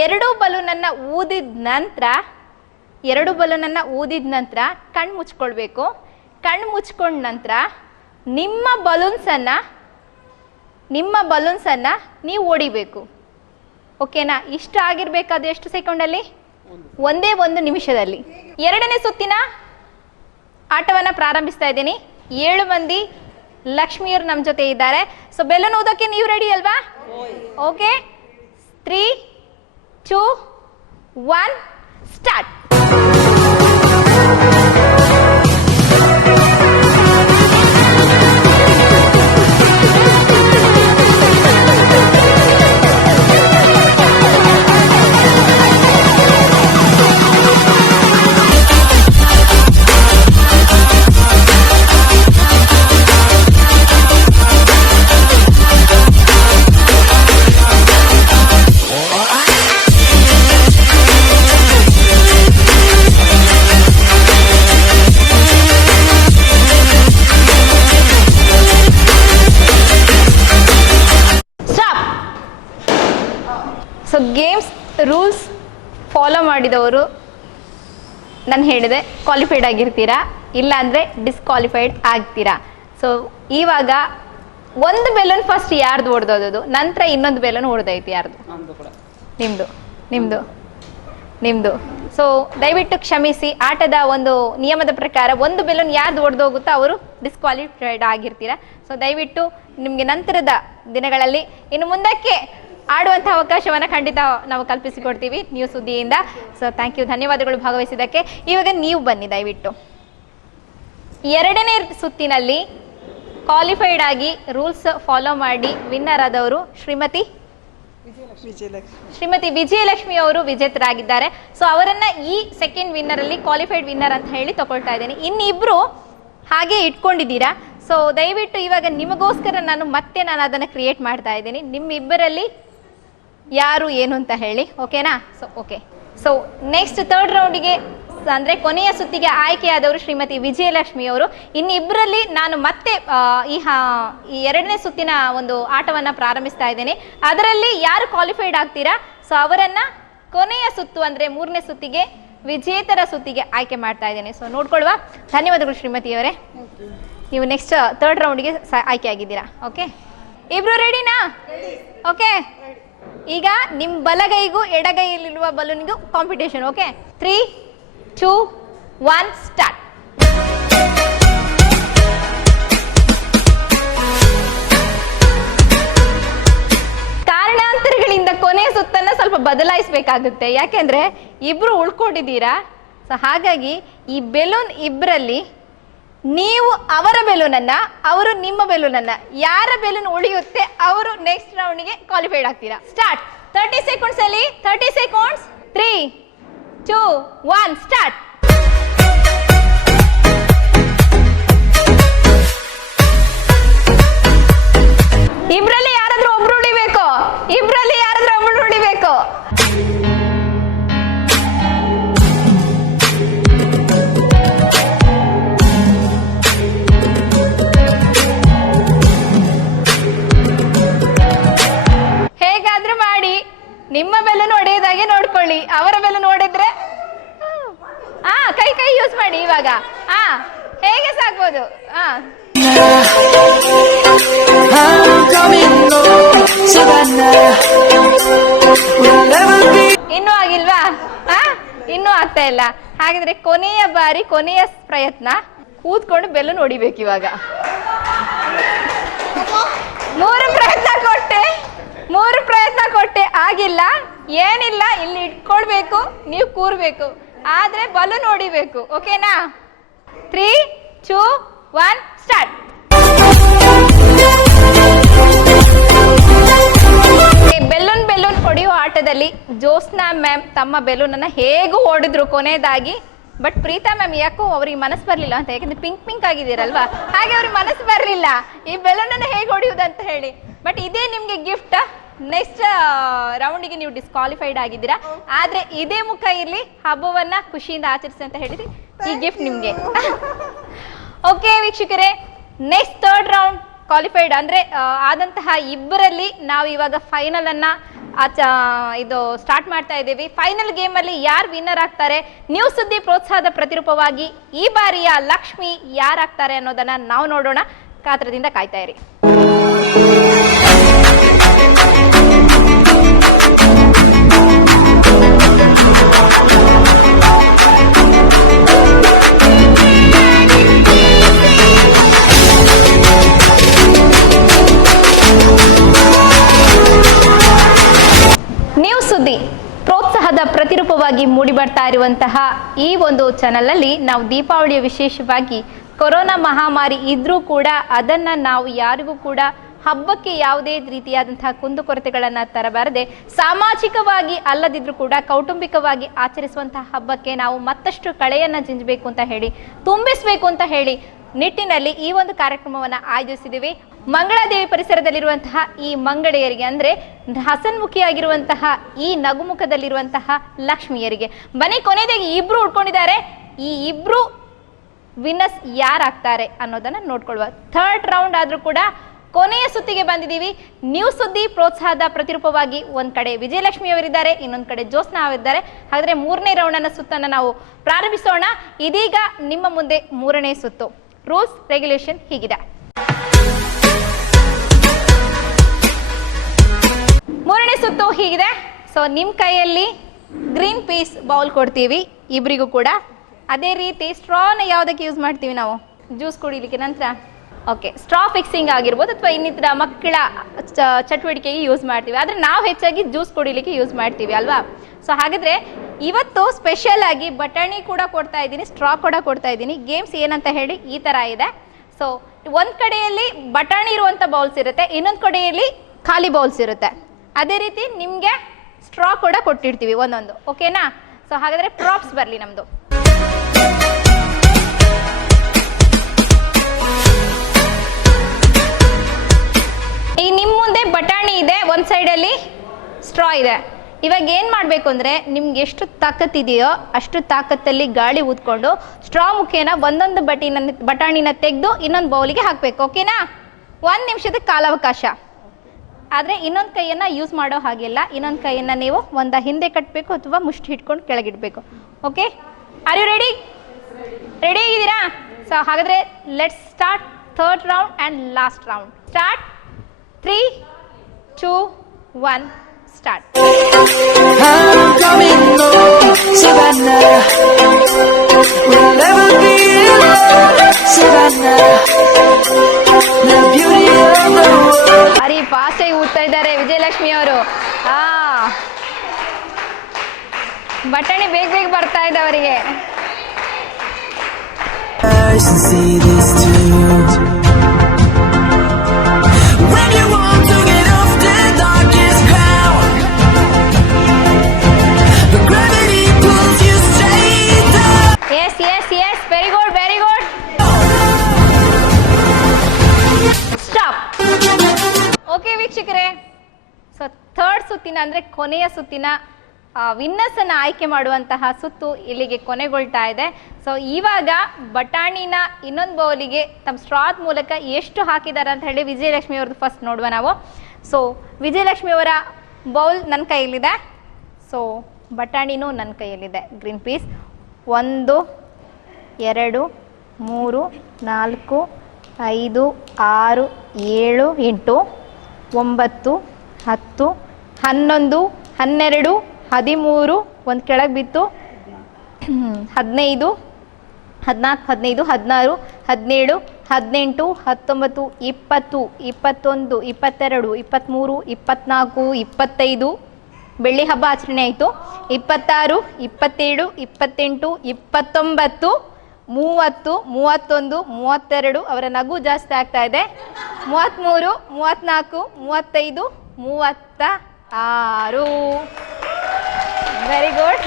ಎರಡು ಬಲೂನನ್ನು ಊದಿದ ನಂತರ ಕಣ್ಣು ಮುಚ್ಕೊಳ್ಬೇಕು. ಕಣ್ಣು ಮುಚ್ಕೊಂಡ ನಂತರ ನಿಮ್ಮ ಬಲೂನ್ಸನ್ನು ನೀವು ಹೊಡಿಬೇಕು. ಓಕೆನಾ? ಇಷ್ಟ ಆಗಿರಬೇಕಾದ್ರೆ ಎಷ್ಟು ಸೆಕೆಂಡಲ್ಲಿ? ಒಂದೇ 1 ನಿಮಿಷದಲ್ಲಿ. ಎರಡನೇ ಸುತ್ತಿನ ಆಟವನ್ನು ಪ್ರಾರಂಭಿಸ್ತಾ ಇದ್ದೀನಿ. 7 ಮಂದಿ ಲಕ್ಷ್ಮಿಯವರು ನಮ್ಮ ಜೊತೆ ಇದ್ದಾರೆ. ಸೊ ಬೆಲೂನ್ ಊದೋಕೆ ನೀವು ರೆಡಿ ಅಲ್ವಾ? Okay, 3, 2, 1 start. So games rules follow ಮಾಡಿದವರು ನಾನು ಹೇಳಿದೆ ಕ್ವಾಲಿಫೈಡ್ ಆಗಿರ್ತೀರಾ, ಇಲ್ಲ ಅಂದರೆ ಡಿಸ್ಕ್ವಾಲಿಫೈಡ್ ಆಗ್ತೀರಾ. ಸೊ ಇವಾಗ ಒಂದು ಬೆಲೂನ್ ಫಸ್ಟ್ ಯಾರ್ದು ಹೊಡೆದೋದು, ನಂತರ ಇನ್ನೊಂದು ಬೆಲೂನ್ ಹೊಡೆದೈತಿ ಯಾರ್ದು? ನಿಮ್ಮದು. ಸೊ ದಯವಿಟ್ಟು ಕ್ಷಮಿಸಿ, ಆಟದ ಒಂದು ನಿಯಮದ ಪ್ರಕಾರ ಒಂದು ಬೆಲೂನ್ ಯಾರ್ದು ಹೊಡೆದೋಗುತ್ತೋ ಅವರು ಡಿಸ್ಕ್ವಾಲಿಫೈಡ್ ಆಗಿರ್ತೀರಾ. ಸೊ ದಯವಿಟ್ಟು ನಿಮಗೆ ನಂತರದ ದಿನಗಳಲ್ಲಿ ಇನ್ನು ಮುಂದಕ್ಕೆ ಆಡುವಂಥ ಅವಕಾಶವನ್ನು ಖಂಡಿತ ನಾವು ಕಲ್ಪಿಸಿಕೊಡ್ತೀವಿ ನ್ಯೂಸ್ ಸುದ್ದಿಯಿಂದ. ಸೊ ಥ್ಯಾಂಕ್ ಯು, ಧನ್ಯವಾದಗಳು ಭಾಗವಹಿಸಿದ್ದಕ್ಕೆ. ಇವಾಗ ನೀವು ಬನ್ನಿ ದಯವಿಟ್ಟು. ಎರಡನೇ ಸುತ್ತಿನಲ್ಲಿ ಕ್ವಾಲಿಫೈಡ್ ಆಗಿ ರೂಲ್ಸ್ ಫಾಲೋ ಮಾಡಿ ವಿನ್ನರ್ ಆದವರು ಶ್ರೀಮತಿ ವಿಜಯಲಕ್ಷ್ಮಿ ಅವರು ವಿಜೇತರಾಗಿದ್ದಾರೆ. ಸೊ ಅವರನ್ನ ಈ ಸೆಕೆಂಡ್ ವಿನ್ನರ್ ಅಲ್ಲಿ ಕ್ವಾಲಿಫೈಡ್ ವಿನ್ನರ್ ಅಂತ ಹೇಳಿ ತಗೊಳ್ತಾ ಇದ್ದೇನೆ. ಇನ್ನಿಬ್ರು ಹಾಗೆ ಇಟ್ಕೊಂಡಿದ್ದೀರಾ. ಸೊ ದಯವಿಟ್ಟು ಇವಾಗ ನಿಮಗೋಸ್ಕರ ನಾನು ಅದನ್ನು ಕ್ರಿಯೇಟ್ ಮಾಡ್ತಾ ಇದ್ದೀನಿ. ನಿಮ್ಮಿಬ್ಬರಲ್ಲಿ ಯಾರು ಏನು ಅಂತ ಹೇಳಿ. ಓಕೆನಾ? So okay. So next 3rd ರೌಂಡಿಗೆ ಅಂದರೆ ಕೊನೆಯ ಸುತ್ತಿಗೆ ಆಯ್ಕೆಯಾದವರು ಶ್ರೀಮತಿ ವಿಜಯಲಕ್ಷ್ಮಿ ಅವರು. ಇನ್ನಿಬ್ಬರಲ್ಲಿ ನಾನು ಮತ್ತೆ ಈ ಎರಡನೇ ಸುತ್ತಿನ ಒಂದು ಆಟವನ್ನು ಪ್ರಾರಂಭಿಸ್ತಾ ಇದ್ದೇನೆ. ಅದರಲ್ಲಿ ಯಾರು ಕ್ವಾಲಿಫೈಡ್ ಆಗ್ತೀರಾ ಸೊ ಅವರನ್ನು ಕೊನೆಯ ಸುತ್ತು ಅಂದರೆ 3ನೇ ಸುತ್ತಿಗೆ ವಿಜೇತರ ಸುತ್ತಿಗೆ ಆಯ್ಕೆ ಮಾಡ್ತಾ ಇದ್ದೇನೆ. ಸೊ ನೋಡ್ಕೊಳ್ಳುವ. ಧನ್ಯವಾದಗಳು ಶ್ರೀಮತಿಯವರೇ. ನೀವು ನೆಕ್ಸ್ಟ್ 3rd ರೌಂಡಿಗೆ ಆಯ್ಕೆ ಆಗಿದ್ದೀರಾ. ಓಕೆ, ಇಬ್ರು ರೆಡಿನಾ? ಓಕೆ, ಈಗ ನಿಮ್ಮ ಬಲಗೈಗೂ ಎಡಗೈಯಲ್ಲಿರುವ ಬಲೂನ್ಗೂ ಕಾಂಪಿಟೇಷನ್. Okay, 3, 2, 1 start. ಕಾರಣಾಂತರಗಳಿಂದ ಕೊನೆಯ ಸುತ್ತನ್ನ ಸ್ವಲ್ಪ ಬದಲಾಯಿಸಬೇಕಾಗುತ್ತೆ, ಯಾಕೆಂದ್ರೆ ಇಬ್ರು ಉಳ್ಕೊಂಡಿದ್ದೀರಾ. ಸೊ ಹಾಗಾಗಿ ಈ ಬೆಲೂನ್ ಇಬ್ಬರಲ್ಲಿ ನೀವು ಅವರ ಬೆಲೂನನ್ನ, ಅವರು ನಿಮ್ಮ ಬೆಲೂನನ್ನ, ಯಾರ ಬೆಲೂನ್ ಉಳಿಯುತ್ತೆ ಅವರು ನೆಕ್ಸ್ಟ್ ರೌಂಡ್ಗೆ ಕ್ವಾಲಿಫೈಡ್ ಆಗ್ತೀರಾ. ಸ್ಟಾರ್ಟ್. 30 ಸೆಕೆಂಡ್ಸ್ ಅಲ್ಲಿ 30 ಸೆಕೆಂಡ್ಸ್. 3, 2, 1 ಸ್ಟಾರ್ಟ್. ಇಬ್ರಲ್ಲಿ ಯಾರಾದ್ರೂ ಒಬ್ರು ಉಳಿಬೇಕು. ಹೇಗಾದ್ರೂ ಮಾಡಿ ನಿಮ್ಮ ಬೆಲೂನ್ ಹೊಡೆಯೋದಾಗೆ ನೋಡ್ಕೊಳ್ಳಿ. ಅವರ ಬೆಲೂನ್ ಹೊಡೆದ್ರೆ ಕೈ ಯೂಸ್ ಮಾಡಿ. ಇವಾಗ ಹೇಗೆ ಸಾಕ್ಬೋದು. ಇನ್ನೂ ಆಗಿಲ್ವಾ? ಇನ್ನೂ ಆಗ್ತಾ ಇಲ್ಲ. ಹಾಗಿದ್ರೆ ಕೊನೆಯ ಬಾರಿ, ಕೊನೆಯ ಪ್ರಯತ್ನ, ಕೂತ್ಕೊಂಡು ಬೆಲೂನ್ ಹೊಡಿಬೇಕು. ಇವಾಗ 3 ಪ್ರಯತ್ನ ಕೊಟ್ಟೆ, ಆಗಿಲ್ಲ. ಏನಿಲ್ಲ, ಇಲ್ಲಿ ಇಟ್ಕೊಳ್ಬೇಕು, ನೀವು ಕೂರ್ಬೇಕು, ಆದ್ರೆ ಬಲೂನ್ ಹೊಡಿಬೇಕು. ಓಕೆನಾ? 3, 2, 1 ಸ್ಟಾರ್ಟ್. ಬೆಲೂನ್ ಹೊಡೆಯುವ ಆಟದಲ್ಲಿ ಜ್ಯೋತ್ಸ್ನಾ ಮ್ಯಾಮ್ ತಮ್ಮ ಬೆಲೂನ್ ಅನ್ನ ಹೇಗೂ ಓಡಿದ್ರು ಕೊನೆಯದಾಗಿ. ಬಟ್ ಪ್ರೀತಾ ಮ್ಯಾಮ್ ಯಾಕೋ ಅವ್ರಿಗೆ ಮನಸ್ಸು ಬರಲಿಲ್ಲ ಅಂತ, ಯಾಕಂದ್ರೆ ಪಿಂಕ್ ಆಗಿದ್ದೀರಲ್ವಾ, ಹಾಗೆ ಅವ್ರಿಗೆ ಮನಸ್ಸು ಬರಲಿಲ್ಲ ಈ ಬೆಲೂನ್ ಅನ್ನ ಹೇಗೆ ಹೊಡೆಯುವುದಂತ ಹೇಳಿ. ಬಟ್ ಇದೇ ನಿಮ್ಗೆ ಗಿಫ್ಟ್. ನೆಕ್ಸ್ಟ್ ರೌಂಡಿಗೆ ನೀವು ಡಿಸ್ಕ್ವಾಲಿಫೈಡ್ ಆಗಿದ್ದೀರಾ, ಆದ್ರೆ ಇದೇ ಮುಖ ಇರ್ಲಿ, ಹಬ್ಬವನ್ನ ಖುಷಿಯಿಂದ ಆಚರಿಸಿ ಅಂತ ಹೇಳಿದ್ರಿ, ಈ ಗಿಫ್ಟ್ ನಿಮ್ಗೆ. ಓಕೆ ವೀಕ್ಷಕರೇ, ನೆಕ್ಸ್ಟ್ ಥರ್ಡ್ ರೌಂಡ್ ಕ್ವಾಲಿಫೈಡ್ ಅಂದ್ರೆ ಆದಂತಹ ಇಬ್ಬರಲ್ಲಿ ನಾವು ಇವಾಗ ಫೈನಲ್ ಅನ್ನ ಇದು ಸ್ಟಾರ್ಟ್ ಮಾಡ್ತಾ ಇದ್ದೀವಿ. ಫೈನಲ್ ಗೇಮ್ ಅಲ್ಲಿ ಯಾರು ವಿನ್ನರ್ ಆಗ್ತಾರೆ, ನ್ಯೂಸ್ ಸುದ್ದಿ ಪ್ರೋತ್ಸಾಹದ ಪ್ರತಿರೂಪವಾಗಿ ಈ ಬಾರಿಯ ಲಕ್ಷ್ಮಿ ಯಾರಾಗ್ತಾರೆ ಅನ್ನೋದನ್ನ ನಾವು ನೋಡೋಣ. ಕಾತ್ರದಿಂದ ಕಾಯ್ತಾ ಇರಿ. ನ್ಯೂಸ್ ಸುದ್ದಿ ಪ್ರೋತ್ಸಾಹದ ಪ್ರತಿರೂಪವಾಗಿ ಮೂಡಿ ಬರ್ತಾ ಇರುವಂತಹ ಈ ಒಂದು ಚಾನೆಲ್ ಅಲ್ಲಿ ನಾವು ದೀಪಾವಳಿಯ ವಿಶೇಷವಾಗಿ ಕೊರೋನಾ ಮಹಾಮಾರಿ ಇದ್ರೂ ಕೂಡ ಅದನ್ನ ನಾವು ಯಾರಿಗೂ ಕೂಡ ಹಬ್ಬಕ್ಕೆ ಯಾವುದೇ ರೀತಿಯಾದಂತಹ ಕುಂದುಕೊರತೆಗಳನ್ನ ತರಬಾರದೆ, ಸಾಮಾಜಿಕವಾಗಿ ಅಲ್ಲದಿದ್ರೂ ಕೂಡ ಕೌಟುಂಬಿಕವಾಗಿ ಆಚರಿಸುವಂತಹ ಹಬ್ಬಕ್ಕೆ ನಾವು ಮತ್ತಷ್ಟು ಕಳೆಯನ್ನ ಜಿಂಜಬೇಕು ಅಂತ ಹೇಳಿ, ತುಂಬಿಸಬೇಕು ಅಂತ ಹೇಳಿ ನಿಟ್ಟಿನಲ್ಲಿ ಈ ಒಂದು ಕಾರ್ಯಕ್ರಮವನ್ನು ಆಯೋಜಿಸಿದ್ದೀವಿ. ಮಂಗಳಾದೇವಿ ಪರಿಸರದಲ್ಲಿರುವಂತಹ ಈ ಮಂಗಳೆಯರಿಗೆ ಅಂದ್ರೆ ಹಸನ್ಮುಖಿಯಾಗಿರುವಂತಹ ಈ ನಗುಮುಖದಲ್ಲಿರುವಂತಹ ಲಕ್ಷ್ಮಿಯರಿಗೆ ಬನ್ನಿ, ಕೊನೆಯದಾಗಿ ಇಬ್ರು ಉಳ್ಕೊಂಡಿದ್ದಾರೆ, ಈ ಇಬ್ರು ವಿನ್ನರ್ಸ್ ಯಾರಾಗ್ತಾರೆ ಅನ್ನೋದನ್ನ ನೋಡ್ಕೊಳ್ಳುವ. ಥರ್ಡ್ ರೌಂಡ್ ಆದ್ರೂ ಕೂಡ ಕೊನೆಯ ಸುತ್ತಿಗೆ ಬಂದಿದ್ದೀವಿ. ನ್ಯೂಸ್ ಸುದ್ದಿ ಪ್ರೋತ್ಸಾಹದ ಪ್ರತಿರೂಪವಾಗಿ ಒಂದ್ ಕಡೆ ವಿಜಯಲಕ್ಷ್ಮಿ ಅವರಿದ್ದಾರೆ, ಇನ್ನೊಂದ್ ಕಡೆ ಜ್ಯೋತ್ಸ್ನಾ ಅವರಿದ್ದಾರೆ. ಹಾಗಾದ್ರೆ ಮೂರನೇ ರೌಂಡ್ ಅನ್ನ ಸುತ್ತನ್ನ ನಾವು ಪ್ರಾರಂಭಿಸೋಣ. ಇದೀಗ ನಿಮ್ಮ ಮುಂದೆ ಮೂರನೇ ಸುತ್ತು. ರೂಲ್ಸ್ ರೆಗ್ಯುಲೇಷನ್ ಹೀಗಿದೆ. ಮೂರನೇ ಸುತ್ತು ಹೀಗಿದೆ. ಸೊ ನಿಮ್ ಕೈಯಲ್ಲಿ ಗ್ರೀನ್ ಪೀಸ್ ಬೌಲ್ ಕೊಡ್ತೀವಿ ಇಬ್ರಿಗೂ ಕೂಡ. ಅದೇ ರೀತಿ ಸ್ಟ್ರಾನ ಯಾವುದಕ್ಕೆ ಯೂಸ್ ಮಾಡ್ತೀವಿ ನಾವು, ಜ್ಯೂಸ್ ಕುಡಿಲಿಕ್ಕೆ ನಂತರ. ಓಕೆ, ಸ್ಟ್ರಾ ಫಿಕ್ಸಿಂಗ್ ಆಗಿರ್ಬೋದು ಅಥವಾ ಇನ್ನಿತರ ಮಕ್ಕಳ ಚಟುವಟಿಕೆಗೆ ಯೂಸ್ ಮಾಡ್ತೀವಿ, ಆದರೆ ನಾವು ಹೆಚ್ಚಾಗಿ ಜ್ಯೂಸ್ ಕುಡಿಲಿಕ್ಕೆ ಯೂಸ್ ಮಾಡ್ತೀವಿ ಅಲ್ವಾ. ಸೊ ಹಾಗಾದ್ರೆ ಇವತ್ತು ಸ್ಪೆಷಲ್ ಆಗಿ ಬಟಾಣಿ ಕೂಡ ಕೊಡ್ತಾ ಇದ್ದೀನಿ, ಸ್ಟ್ರಾ ಕೂಡ ಕೊಡ್ತಾ ಇದ್ದೀನಿ. ಗೇಮ್ಸ್ ಏನಂತ ಹೇಳಿ ಈ ಥರ ಇದೆ. ಸೊ ಒಂದು ಕಡೆಯಲ್ಲಿ ಬಟಾಣಿ ಇರುವಂಥ ಬೌಲ್ಸ್ ಇರುತ್ತೆ, ಇನ್ನೊಂದು ಕಡೆಯಲ್ಲಿ ಖಾಲಿ ಬೌಲ್ಸ್ ಇರುತ್ತೆ. ಅದೇ ರೀತಿ ನಿಮಗೆ ಸ್ಟ್ರಾ ಕೂಡ ಕೊಟ್ಟಿರ್ತೀವಿ ಒಂದೊಂದು, ಓಕೆನಾ. ಸೊ ಹಾಗಾದರೆ ಪ್ರಾಪ್ಸ್ ಬರಲಿ ನಮ್ಮದು. ಈ ನಿಮ್ಮ ಮುಂದೆ ಬಟಾಣಿ ಇದೆ, ಒಂದು ಸೈಡಲ್ಲಿ ಸ್ಟ್ರಾ ಇದೆ. ಇವಾಗ ಏನು ಮಾಡಬೇಕು ಅಂದರೆ ನಿಮ್ಗೆ ಎಷ್ಟು ತಾಕತ್ತಿದೆಯೋ ಅಷ್ಟು ತಾಕತ್ತಲ್ಲಿ ಗಾಳಿ ಊದ್ಕೊಂಡು ಸ್ಟ್ರಾ ಮುಖೇನ ಒಂದೊಂದು ಬಟಾಣಿನ ತೆಗೆದು ಇನ್ನೊಂದು ಬೌಲಿಗೆ ಹಾಕಬೇಕು, ಓಕೆನಾ. 1 ನಿಮಿಷದ ಕಾಲಾವಕಾಶ. ಆದರೆ ಇನ್ನೊಂದು ಕೈಯನ್ನು ಯೂಸ್ ಮಾಡೋ ಹಾಗಿಲ್ಲ, ಇನ್ನೊಂದು ಕೈಯನ್ನು ನೀವು ಹಿಂದೆ ಕಟ್ಟಬೇಕು ಅಥವಾ ಮುಷ್ಟಿ ಹಿಡ್ಕೊಂಡು ಕೆಳಗಿಡಬೇಕು. Okay, are you ready? Ready ಆಗಿದ್ದೀರಾ? ಸೊ ಹಾಗಾದರೆ let's start third round and last round. Start. 3, 2, 1 start. I'm coming home, Savannah. We'll never be alone, Savannah. The beauty of the world. Aari fast ಆಗಿ ಊದ್ತಾ ಇದ್ದಾರೆ ವಿಜಯಲಕ್ಷ್ಮಿ ಅವರು. ಬಟಾಣಿ ಬೇಗ ಬೇಗ ಬರ್ತಾ ಇದೆ ಅವರಿಗೆ. I should see this too. When you want to get off the darkest ground, the gravity pulls you straight down. Yes, yes, yes. Very good, very good. Stop. Okay ವೀಕ್ಷಕರೇ, ಸೊ ಥರ್ಡ್ ಸುತ್ತಿನ ಅಂದರೆ ಕೊನೆಯ ಸುತ್ತಿನ ವಿನ್ನರ್ಸ್ ಅನ್ನು ಆಯ್ಕೆ ಮಾಡುವಂತಹ ಸುತ್ತು ಇಲ್ಲಿಗೆ ಕೊನೆಗೊಳ್ತಾ ಇದೆ. ಸೊ ಇವಾಗ ಬಟಾಣಿನ ಇನ್ನೊಂದು ಬೌಲಿಗೆ ತಮ್ಮ ಸ್ಟ್ರಾತ್ ಮೂಲಕ ಎಷ್ಟು ಹಾಕಿದ್ದಾರೆ ಅಂತ ಹೇಳಿ ವಿಜಯಲಕ್ಷ್ಮಿ ಅವ್ರದ್ದು ಫಸ್ಟ್ ನೋಡುವ ನಾವು. ಸೊ ವಿಜಯಲಕ್ಷ್ಮಿ ಅವರ ಬೌಲ್ ನನ್ನ ಕೈಯಲ್ಲಿದೆ, ಸೊ ಬಟಾಣಿನೂ ನನ್ನ ಕೈಯಲ್ಲಿದೆ. ಗ್ರೀನ್ ಪೀಸ್ 1, 2, 3, 4, 5, 6, 7, 8, 9, 10, 11, 12, 13, ಒಂದು ಕೆಳಗೆ ಬಿತ್ತು, 15, 14, 15, 16, 17, 18, 19, 20, 21, 22, 23, 24, 25 ಬೆಳ್ಳಿ ಹಬ್ಬ ಆಚರಣೆ ಆಯಿತು. 26, 27, 28, 29, 30, 31, 32 ಅವರ ನಗು ಜಾಸ್ತಿ ಆಗ್ತಾ ಇದೆ. 33, 34, 35, 36. Very good.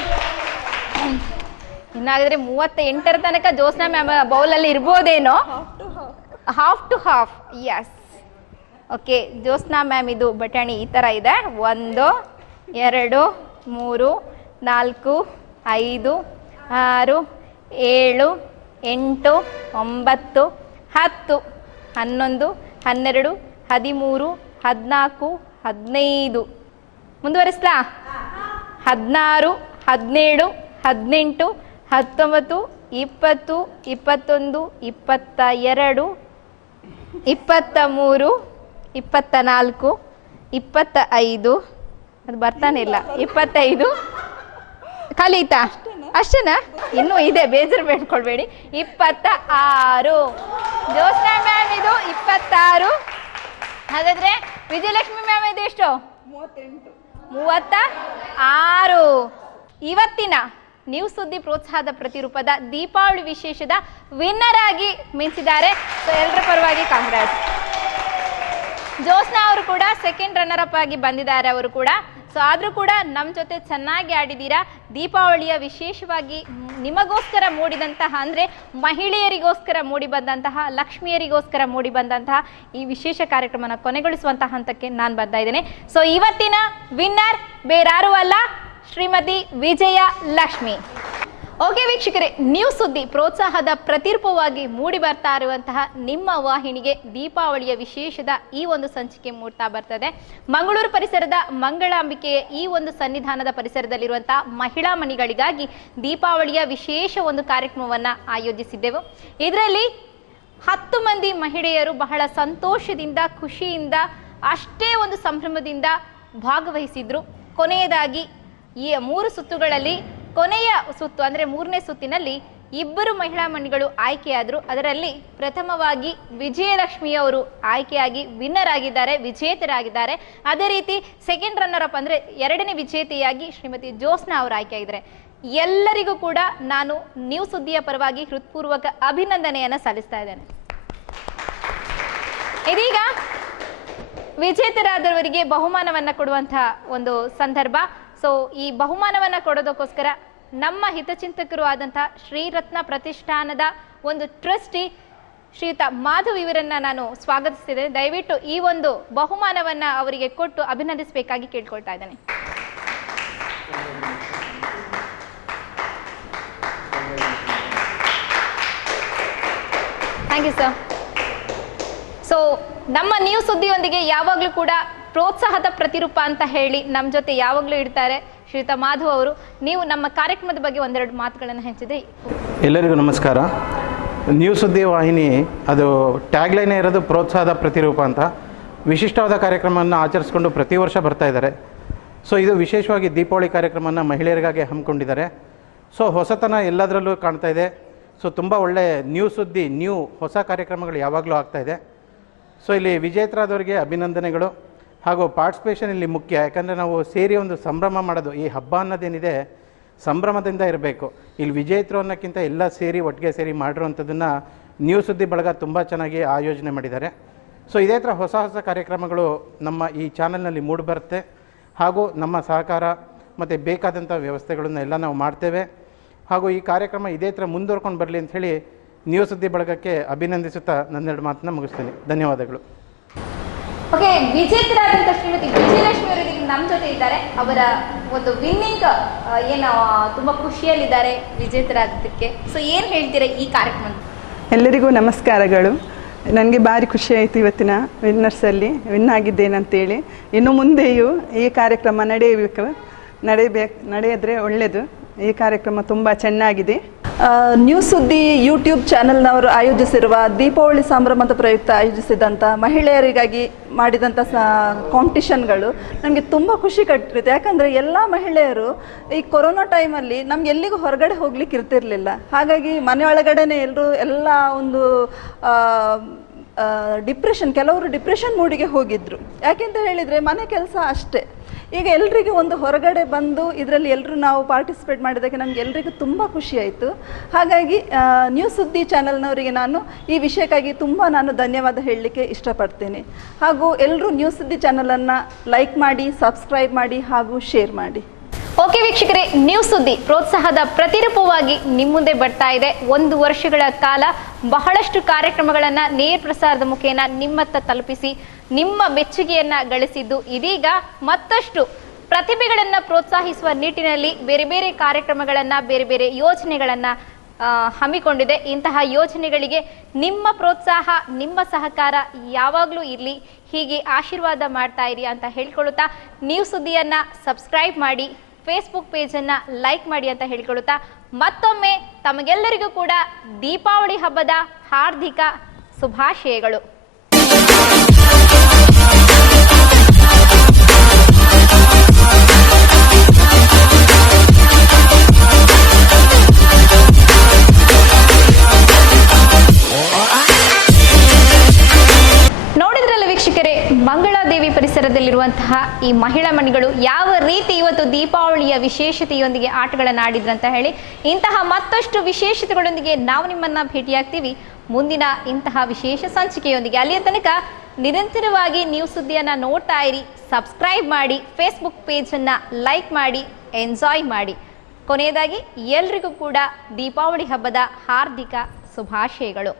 ಇನ್ನಾಗಿದ್ರೆ 38ರ ತನಕ ಜ್ಯೋತ್ಸ್ನಾ ಮ್ಯಾಮ್ ಬೌಲಲ್ಲಿ ಇರ್ಬೋದೇನೋ. Half to half. Yes. Okay, Jyotsna ma'am ಇದು ಬಟಾಣಿ ಈ ಥರ ಇದೆ. 1, 2, 3, 4, 5, 6, 7, 8, 9, 10, 11, 12, 13, 14, 15. ಮುಂದುವರಿಸ್ಲಾ? 16, 17, 18, 19, 20, 21, 22, 23, 24, 25. ಅದು ಬರ್ತಾನೆ ಇಲ್ಲ. 25 ಕಲೀತಾ ಅಷ್ಟೇನಾ? ಇನ್ನೂ ಇದೆ, ಬೇಜಾರು ಬೇಡ್ಕೊಳ್ಬೇಡಿ. 26. ಜ್ಯೋತ್ಸ್ನಾ ಮ್ಯಾಮ್ ಇದು 26. ಹಾಗಾದ್ರೆ ವಿಜಯಲಕ್ಷ್ಮಿ ಮ್ಯಾಮ್ ಇದು ಎಷ್ಟು? 36. ಇವತ್ತಿನ ನ್ಯೂಸ್ ಸುದ್ದಿ ಪ್ರೋತ್ಸಾಹದ ಪ್ರತಿರೂಪದ ದೀಪಾವಳಿ ವಿಶೇಷದ ವಿನ್ನರ್ ಆಗಿ ಮಿಂಚಿದ್ದಾರೆ. ಸೊ ಎಲ್ಲರ ಪರವಾಗಿ ಕಾಂಗ್ರಾಟ್ಸ್. ಜ್ಯೋತ್ಸ್ನಾ ಅವರು ಕೂಡ ಸೆಕೆಂಡ್ ರನ್ನರ್ ಅಪ್ ಆಗಿ ಬಂದಿದ್ದಾರೆ ಅವರು ಕೂಡ. ಸೊ ಆದರೂ ಕೂಡ ನಮ್ಮ ಜೊತೆ ಚೆನ್ನಾಗಿ ಆಡಿದ್ದೀರಾ. ದೀಪಾವಳಿಯ ವಿಶೇಷವಾಗಿ ನಿಮಗೋಸ್ಕರ ಮೂಡಿದಂತಹ, ಅಂದರೆ ಮಹಿಳೆಯರಿಗೋಸ್ಕರ ಮೂಡಿ ಬಂದಂತಹ, ಲಕ್ಷ್ಮಿಯರಿಗೋಸ್ಕರ ಮೂಡಿ ಬಂದಂತಹ ಈ ವಿಶೇಷ ಕಾರ್ಯಕ್ರಮನ ಕೊನೆಗೊಳಿಸುವಂತಹ ಹಂತಕ್ಕೆ ನಾನು ಬರ್ತಾ ಇದ್ದೇನೆ. ಸೊ ಇವತ್ತಿನ ವಿನ್ನರ್ ಬೇರಾರೂ ಅಲ್ಲ, ಶ್ರೀಮತಿ ವಿಜಯ ಲಕ್ಷ್ಮಿ. ಓಕೆ ವೀಕ್ಷಕರೇ, ನ್ಯೂಸ್ ಸುದ್ದಿ ಪ್ರೋತ್ಸಾಹದ ಪ್ರತಿರೂಪವಾಗಿ ಮೂಡಿ ಬರ್ತಾ ಇರುವಂತಹ ನಿಮ್ಮ ವಾಹಿನಿಗೆ ದೀಪಾವಳಿಯ ವಿಶೇಷದ ಈ ಒಂದು ಸಂಚಿಕೆ ಮೂಡ್ತಾ ಬರ್ತದೆ. ಮಂಗಳೂರು ಪರಿಸರದ ಮಂಗಳಾಂಬಿಕೆಯ ಈ ಒಂದು ಸನ್ನಿಧಾನದ ಪರಿಸರದಲ್ಲಿರುವಂತಹ ಮಹಿಳಾ ಮಣಿಗಳಿಗಾಗಿ ದೀಪಾವಳಿಯ ವಿಶೇಷ ಒಂದು ಕಾರ್ಯಕ್ರಮವನ್ನು ಆಯೋಜಿಸಿದ್ದೆವು. ಇದರಲ್ಲಿ 10 ಮಂದಿ ಮಹಿಳೆಯರು ಬಹಳ ಸಂತೋಷದಿಂದ, ಖುಷಿಯಿಂದ, ಅಷ್ಟೇ ಒಂದು ಸಂಭ್ರಮದಿಂದ ಭಾಗವಹಿಸಿದ್ರು. ಕೊನೆಯದಾಗಿ ಈ 3 ಸುತ್ತುಗಳಲ್ಲಿ ಕೊನೆಯ ಸುತ್ತು ಅಂದರೆ 3ನೇ ಸುತ್ತಿನಲ್ಲಿ 2 ಮಹಿಳಾ ಮಣಿಗಳು ಆಯ್ಕೆಯಾದರು. ಅದರಲ್ಲಿ ಪ್ರಥಮವಾಗಿ ವಿಜಯಲಕ್ಷ್ಮಿಯವರು ಆಯ್ಕೆಯಾಗಿ ವಿನ್ನರ್ ಆಗಿದ್ದಾರೆ, ವಿಜೇತರಾಗಿದ್ದಾರೆ. ಅದೇ ರೀತಿ ಸೆಕೆಂಡ್ ರನ್ನರ್ ಅಪ್ ಅಂದರೆ 2ನೇ ವಿಜೇತೆಯಾಗಿ ಶ್ರೀಮತಿ ಜ್ಯೋತ್ಸ್ನಾ ಅವರು ಆಯ್ಕೆಯಾಗಿದ್ದಾರೆ. ಎಲ್ಲರಿಗೂ ಕೂಡ ನಾನು ನ್ಯೂಸ್ ಸುದ್ದಿಯ ಪರವಾಗಿ ಹೃತ್ಪೂರ್ವಕ ಅಭಿನಂದನೆಯನ್ನು ಸಲ್ಲಿಸ್ತಾ ಇದ್ದೇನೆ. ಇದೀಗ ವಿಜೇತರಾದವರಿಗೆ ಬಹುಮಾನವನ್ನು ಕೊಡುವಂತಹ ಒಂದು ಸಂದರ್ಭ. ಸೊ ಈ ಬಹುಮಾನವನ್ನು ಕೊಡೋದಕ್ಕೋಸ್ಕರ ನಮ್ಮ ಹಿತಚಿಂತಕರು ಆದಂತಹ ಶ್ರೀರತ್ನ ಪ್ರತಿಷ್ಠಾನದ ಒಂದು ಟ್ರಸ್ಟಿ ಶ್ರೀಯುತ ಮಾಧವ್ ಇವರನ್ನ ನಾನು ಸ್ವಾಗತಿಸ್ತಿದ್ದೇನೆ. ದಯವಿಟ್ಟು ಈ ಒಂದು ಬಹುಮಾನವನ್ನು ಅವರಿಗೆ ಕೊಟ್ಟು ಅಭಿನಂದಿಸಬೇಕಾಗಿ ಕೇಳ್ಕೊಳ್ತಾ ಇದ್ದೇನೆ. Thank you sir. ಸೊ ನಮ್ಮ ನ್ಯೂಸ್ ಸುದ್ದಿಯೊಂದಿಗೆ ಯಾವಾಗಲೂ ಕೂಡ ಪ್ರೋತ್ಸಾಹದ ಪ್ರತಿರೂಪ ಅಂತ ಹೇಳಿ ನಮ್ಮ ಜೊತೆ ಯಾವಾಗಲೂ ಇಡ್ತಾರೆ ಶ್ರೀಯುತ ಮಾಧವ್ ಅವರು. ನೀವು ನಮ್ಮ ಕಾರ್ಯಕ್ರಮದ ಬಗ್ಗೆ ಒಂದೆರಡು ಮಾತುಗಳನ್ನು ಹಂಚಿದೆ. ಎಲ್ಲರಿಗೂ ನಮಸ್ಕಾರ. ನ್ಯೂಸ್ ಸುದ್ದಿ ವಾಹಿನಿ ಅದು ಟ್ಯಾಗ್ಲೈನೇ ಇರೋದು ಪ್ರೋತ್ಸಾಹದ ಪ್ರತಿರೂಪ ಅಂತ. ವಿಶಿಷ್ಟವಾದ ಕಾರ್ಯಕ್ರಮವನ್ನು ಆಚರಿಸ್ಕೊಂಡು ಪ್ರತಿ ವರ್ಷ ಬರ್ತಾ ಇದ್ದಾರೆ. ಸೊ ಇದು ವಿಶೇಷವಾಗಿ ದೀಪಾವಳಿ ಕಾರ್ಯಕ್ರಮವನ್ನು ಮಹಿಳೆಯರಿಗಾಗಿ ಹಮ್ಮಿಕೊಂಡಿದ್ದಾರೆ. ಸೊ ಹೊಸತನ ಎಲ್ಲದರಲ್ಲೂ ಕಾಣ್ತಾ ಇದೆ. ಸೊ ತುಂಬ ಒಳ್ಳೆ ನ್ಯೂಸ್ ಸುದ್ದಿ, ಹೊಸ ಕಾರ್ಯಕ್ರಮಗಳು ಯಾವಾಗಲೂ ಆಗ್ತಾಯಿದೆ. ಸೊ ಇಲ್ಲಿ ವಿಜೇತರಾದವರಿಗೆ ಅಭಿನಂದನೆಗಳು. ಹಾಗೂ ಪಾರ್ಟಿಸಿಪೇಷನ್ ಇಲ್ಲಿ ಮುಖ್ಯ. ಯಾಕಂದರೆ ನಾವು ಸೇರಿ ಒಂದು ಸಂಭ್ರಮ ಮಾಡೋದು, ಈ ಹಬ್ಬ ಅನ್ನೋದೇನಿದೆ ಸಂಭ್ರಮದಿಂದ ಇರಬೇಕು. ಇಲ್ಲಿ ವಿಜೇತರು ಅನ್ನೋಕ್ಕಿಂತ ಎಲ್ಲ ಸೇರಿ ಒಟ್ಟಿಗೆ ಸೇರಿ ಮಾಡಿರುವಂಥದ್ದನ್ನು ನ್ಯೂಸ್ ಸುದ್ದಿ ಬಳಗ ತುಂಬ ಚೆನ್ನಾಗಿ ಆಯೋಜನೆ ಮಾಡಿದ್ದಾರೆ. ಸೊ ಇದೇ ಥರ ಹೊಸ ಹೊಸ ಕಾರ್ಯಕ್ರಮಗಳು ನಮ್ಮ ಈ ಚಾನಲ್ನಲ್ಲಿ ಮೂಡಿಬರುತ್ತೆ. ಹಾಗೂ ನಮ್ಮ ಸಹಕಾರ ಮತ್ತು ಬೇಕಾದಂಥ ವ್ಯವಸ್ಥೆಗಳನ್ನೆಲ್ಲ ನಾವು ಮಾಡ್ತೇವೆ. ಹಾಗೂ ಈ ಕಾರ್ಯಕ್ರಮ ಇದೇ ಥರ ಮುಂದುವರ್ಕೊಂಡು ಬರಲಿ ಅಂಥೇಳಿ ನ್ಯೂಸ್ ಸುದ್ದಿ ಬಳಗಕ್ಕೆ ಅಭಿನಂದಿಸುತ್ತಾ ನನ್ನೆರಡು ಮಾತನ್ನ ಮುಗಿಸ್ತೀನಿ. ಧನ್ಯವಾದಗಳು. ಓಕೆ, ವಿಜೇತರಾದಂಥ ಶ್ರೀಮತಿ ವಿಜಯಲಕ್ಷ್ಮಿ ಅವರು ನಮ್ಮ ಜೊತೆ ಇದ್ದಾರೆ. ಅವರ ಒಂದು ವಿನ್ನಿಂಗ್ ಏನು ತುಂಬ ಖುಷಿಯಲ್ಲಿದ್ದಾರೆ ವಿಜೇತರಾದಕ್ಕೆ. ಸೊ ಏನು ಹೇಳ್ತೀರಾ ಈ ಕಾರ್ಯಕ್ರಮ? ಎಲ್ಲರಿಗೂ ನಮಸ್ಕಾರಗಳು. ನನಗೆ ಭಾರಿ ಖುಷಿ ಆಯಿತು ಇವತ್ತಿನ ವಿನ್ನರ್ಸಲ್ಲಿ ವಿನ್ ಆಗಿದ್ದೇನಂತೇಳಿ. ಇನ್ನು ಮುಂದೆಯೂ ಈ ಕಾರ್ಯಕ್ರಮ ನಡೆಯಿದ್ರೆ ಒಳ್ಳೆಯದು. ಈ ಕಾರ್ಯಕ್ರಮ ತುಂಬ ಚೆನ್ನಾಗಿದೆ. ನ್ಯೂಸ್ ಸುದ್ದಿ ಯೂಟ್ಯೂಬ್ ಚಾನೆಲ್ನವರು ಆಯೋಜಿಸಿರುವ ದೀಪಾವಳಿ ಸಂಭ್ರಮದ ಪ್ರಯುಕ್ತ ಆಯೋಜಿಸಿದಂಥ ಮಹಿಳೆಯರಿಗಾಗಿ ಮಾಡಿದಂಥ ಕಾಂಪಿಟಿಷನ್ಗಳು ನಮಗೆ ತುಂಬ ಖುಷಿ ಕಟ್ಟಿರುತ್ತೆ. ಯಾಕಂದರೆ ಎಲ್ಲ ಮಹಿಳೆಯರು ಈ ಕೊರೋನಾ ಟೈಮಲ್ಲಿ ನಮ್ಗೆ ಎಲ್ಲಿಗೂ ಹೊರಗಡೆ ಹೋಗ್ಲಿಕ್ಕೆ ಇರ್ತಿರ್ಲಿಲ್ಲ. ಹಾಗಾಗಿ ಮನೆಯೊಳಗಡೆನೇ ಎಲ್ಲರೂ ಎಲ್ಲ ಒಂದು ಕೆಲವರು ಡಿಪ್ರೆಷನ್ ಮೂಡಿಗೆ ಹೋಗಿದ್ರು. ಯಾಕೆಂತ ಹೇಳಿದರೆ ಮನೆ ಕೆಲಸ ಅಷ್ಟೇ. ಈಗ ಎಲ್ರಿಗೂ ಒಂದು ಹೊರಗಡೆ ಬಂದು ಇದರಲ್ಲಿ ಎಲ್ಲರೂ ನಾವು ಪಾರ್ಟಿಸಿಪೇಟ್ ಮಾಡಿದ್ದಕ್ಕೆ ನಮಗೆ ಎಲ್ರಿಗೂ ತುಂಬ ಖುಷಿ ಆಯಿತು. ಹಾಗಾಗಿ ನ್ಯೂಸ್ ಸುದ್ದಿ ಚಾನಲ್ನವರಿಗೆ ನಾನು ಈ ವಿಷಯಕ್ಕಾಗಿ ನಾನು ಧನ್ಯವಾದ ಹೇಳಲಿಕ್ಕೆ ಇಷ್ಟಪಡ್ತೇನೆ. ಹಾಗೂ ಎಲ್ಲರೂ ನ್ಯೂಸ್ ಸುದ್ದಿ ಚಾನಲನ್ನು ಲೈಕ್ ಮಾಡಿ, ಸಬ್ಸ್ಕ್ರೈಬ್ ಮಾಡಿ ಹಾಗೂ ಶೇರ್ ಮಾಡಿ. ಓಕೆ ವೀಕ್ಷಕರೇ, ನ್ಯೂಸ್ ಸುದ್ದಿ ಪ್ರೋತ್ಸಾಹದ ಪ್ರತಿರೂಪವಾಗಿ ನಿಮ್ಮ ಮುಂದೆ ಬರ್ತಾ ಇದೆ. 1 ವರ್ಷಗಳ ಕಾಲ ಬಹಳಷ್ಟು ಕಾರ್ಯಕ್ರಮಗಳನ್ನು ನೇರ ಪ್ರಸಾರದ ಮುಖೇನ ನಿಮ್ಮತ್ತ ತಲುಪಿಸಿ ನಿಮ್ಮ ಮೆಚ್ಚುಗೆಯನ್ನ ಗಳಿಸಿದ್ದು, ಇದೀಗ ಮತ್ತಷ್ಟು ಪ್ರತಿಭೆಗಳನ್ನು ಪ್ರೋತ್ಸಾಹಿಸುವ ನಿಟ್ಟಿನಲ್ಲಿ ಬೇರೆ ಬೇರೆ ಕಾರ್ಯಕ್ರಮಗಳನ್ನು, ಬೇರೆ ಬೇರೆ ಯೋಜನೆಗಳನ್ನು ಹಮ್ಮಿಕೊಂಡಿದೆ. ಇಂತಹ ಯೋಜನೆಗಳಿಗೆ ನಿಮ್ಮ ಪ್ರೋತ್ಸಾಹ, ನಿಮ್ಮ ಸಹಕಾರ ಯಾವಾಗಲೂ ಇರಲಿ, ಹೀಗೆ ಆಶೀರ್ವಾದ ಮಾಡ್ತಾ ಇರಿ ಅಂತ ಹೇಳ್ಕೊಳ್ಳುತ್ತಾ, ನ್ಯೂಸ್ ಸುದ್ದಿಯನ್ನು ಸಬ್ಸ್ಕ್ರೈಬ್ ಮಾಡಿ, ಫೇಸ್ಬುಕ್ ಪೇಜನ್ನು ಲೈಕ್ ಮಾಡಿ ಅಂತ ಹೇಳ್ಕೊಳ್ಳುತ್ತಾ, ಮತ್ತೊಮ್ಮೆ ತಮಗೆಲ್ಲರಿಗೂ ಕೂಡ ದೀಪಾವಳಿ ಹಬ್ಬದ ಹಾರ್ದಿಕ ಶುಭಾಶಯಗಳು. ನೋಡಿದ್ರಲ್ಲ ವೀಕ್ಷಕರೇ, ಮಂಗಳಾದೇವಿ ಪರಿಸರದಲ್ಲಿರುವಂತಹ ಈ ಮಹಿಳಾ ಮಣಿಗಳು ಯಾವ ರೀತಿ ಇವತ್ತು ದೀಪಾವಳಿಯ ವಿಶೇಷತೆಯೊಂದಿಗೆ ಆಟಗಳನ್ನು ಆಡಿದ್ರಂತ ಹೇಳಿ. ಇಂತಹ ಮತ್ತಷ್ಟು ವಿಶೇಷತೆಗಳೊಂದಿಗೆ ನಾವು ನಿಮ್ಮನ್ನ ಭೇಟಿಯಾಗ್ತೀವಿ ಮುಂದಿನ ಇಂತಹ ವಿಶೇಷ ಸಂಚಿಕೆಯೊಂದಿಗೆ. ಅಲ್ಲಿಯ ತನಕ ನಿರಂತರವಾಗಿ ನ್ಯೂಸ್ ಸುದ್ದಿಯನ್ನು ನೋಡ್ತಾ ಇರಿ, ಸಬ್ಸ್ಕ್ರೈಬ್ ಮಾಡಿ, ಫೇಸ್ಬುಕ್ ಪೇಜನ್ನು ಲೈಕ್ ಮಾಡಿ, ಎಂಜಾಯ್ ಮಾಡಿ. ಕೊನೆಯದಾಗಿ ಎಲ್ರಿಗೂ ಕೂಡ ದೀಪಾವಳಿ ಹಬ್ಬದ ಹಾರ್ದಿಕ ಶುಭಾಶಯಗಳು.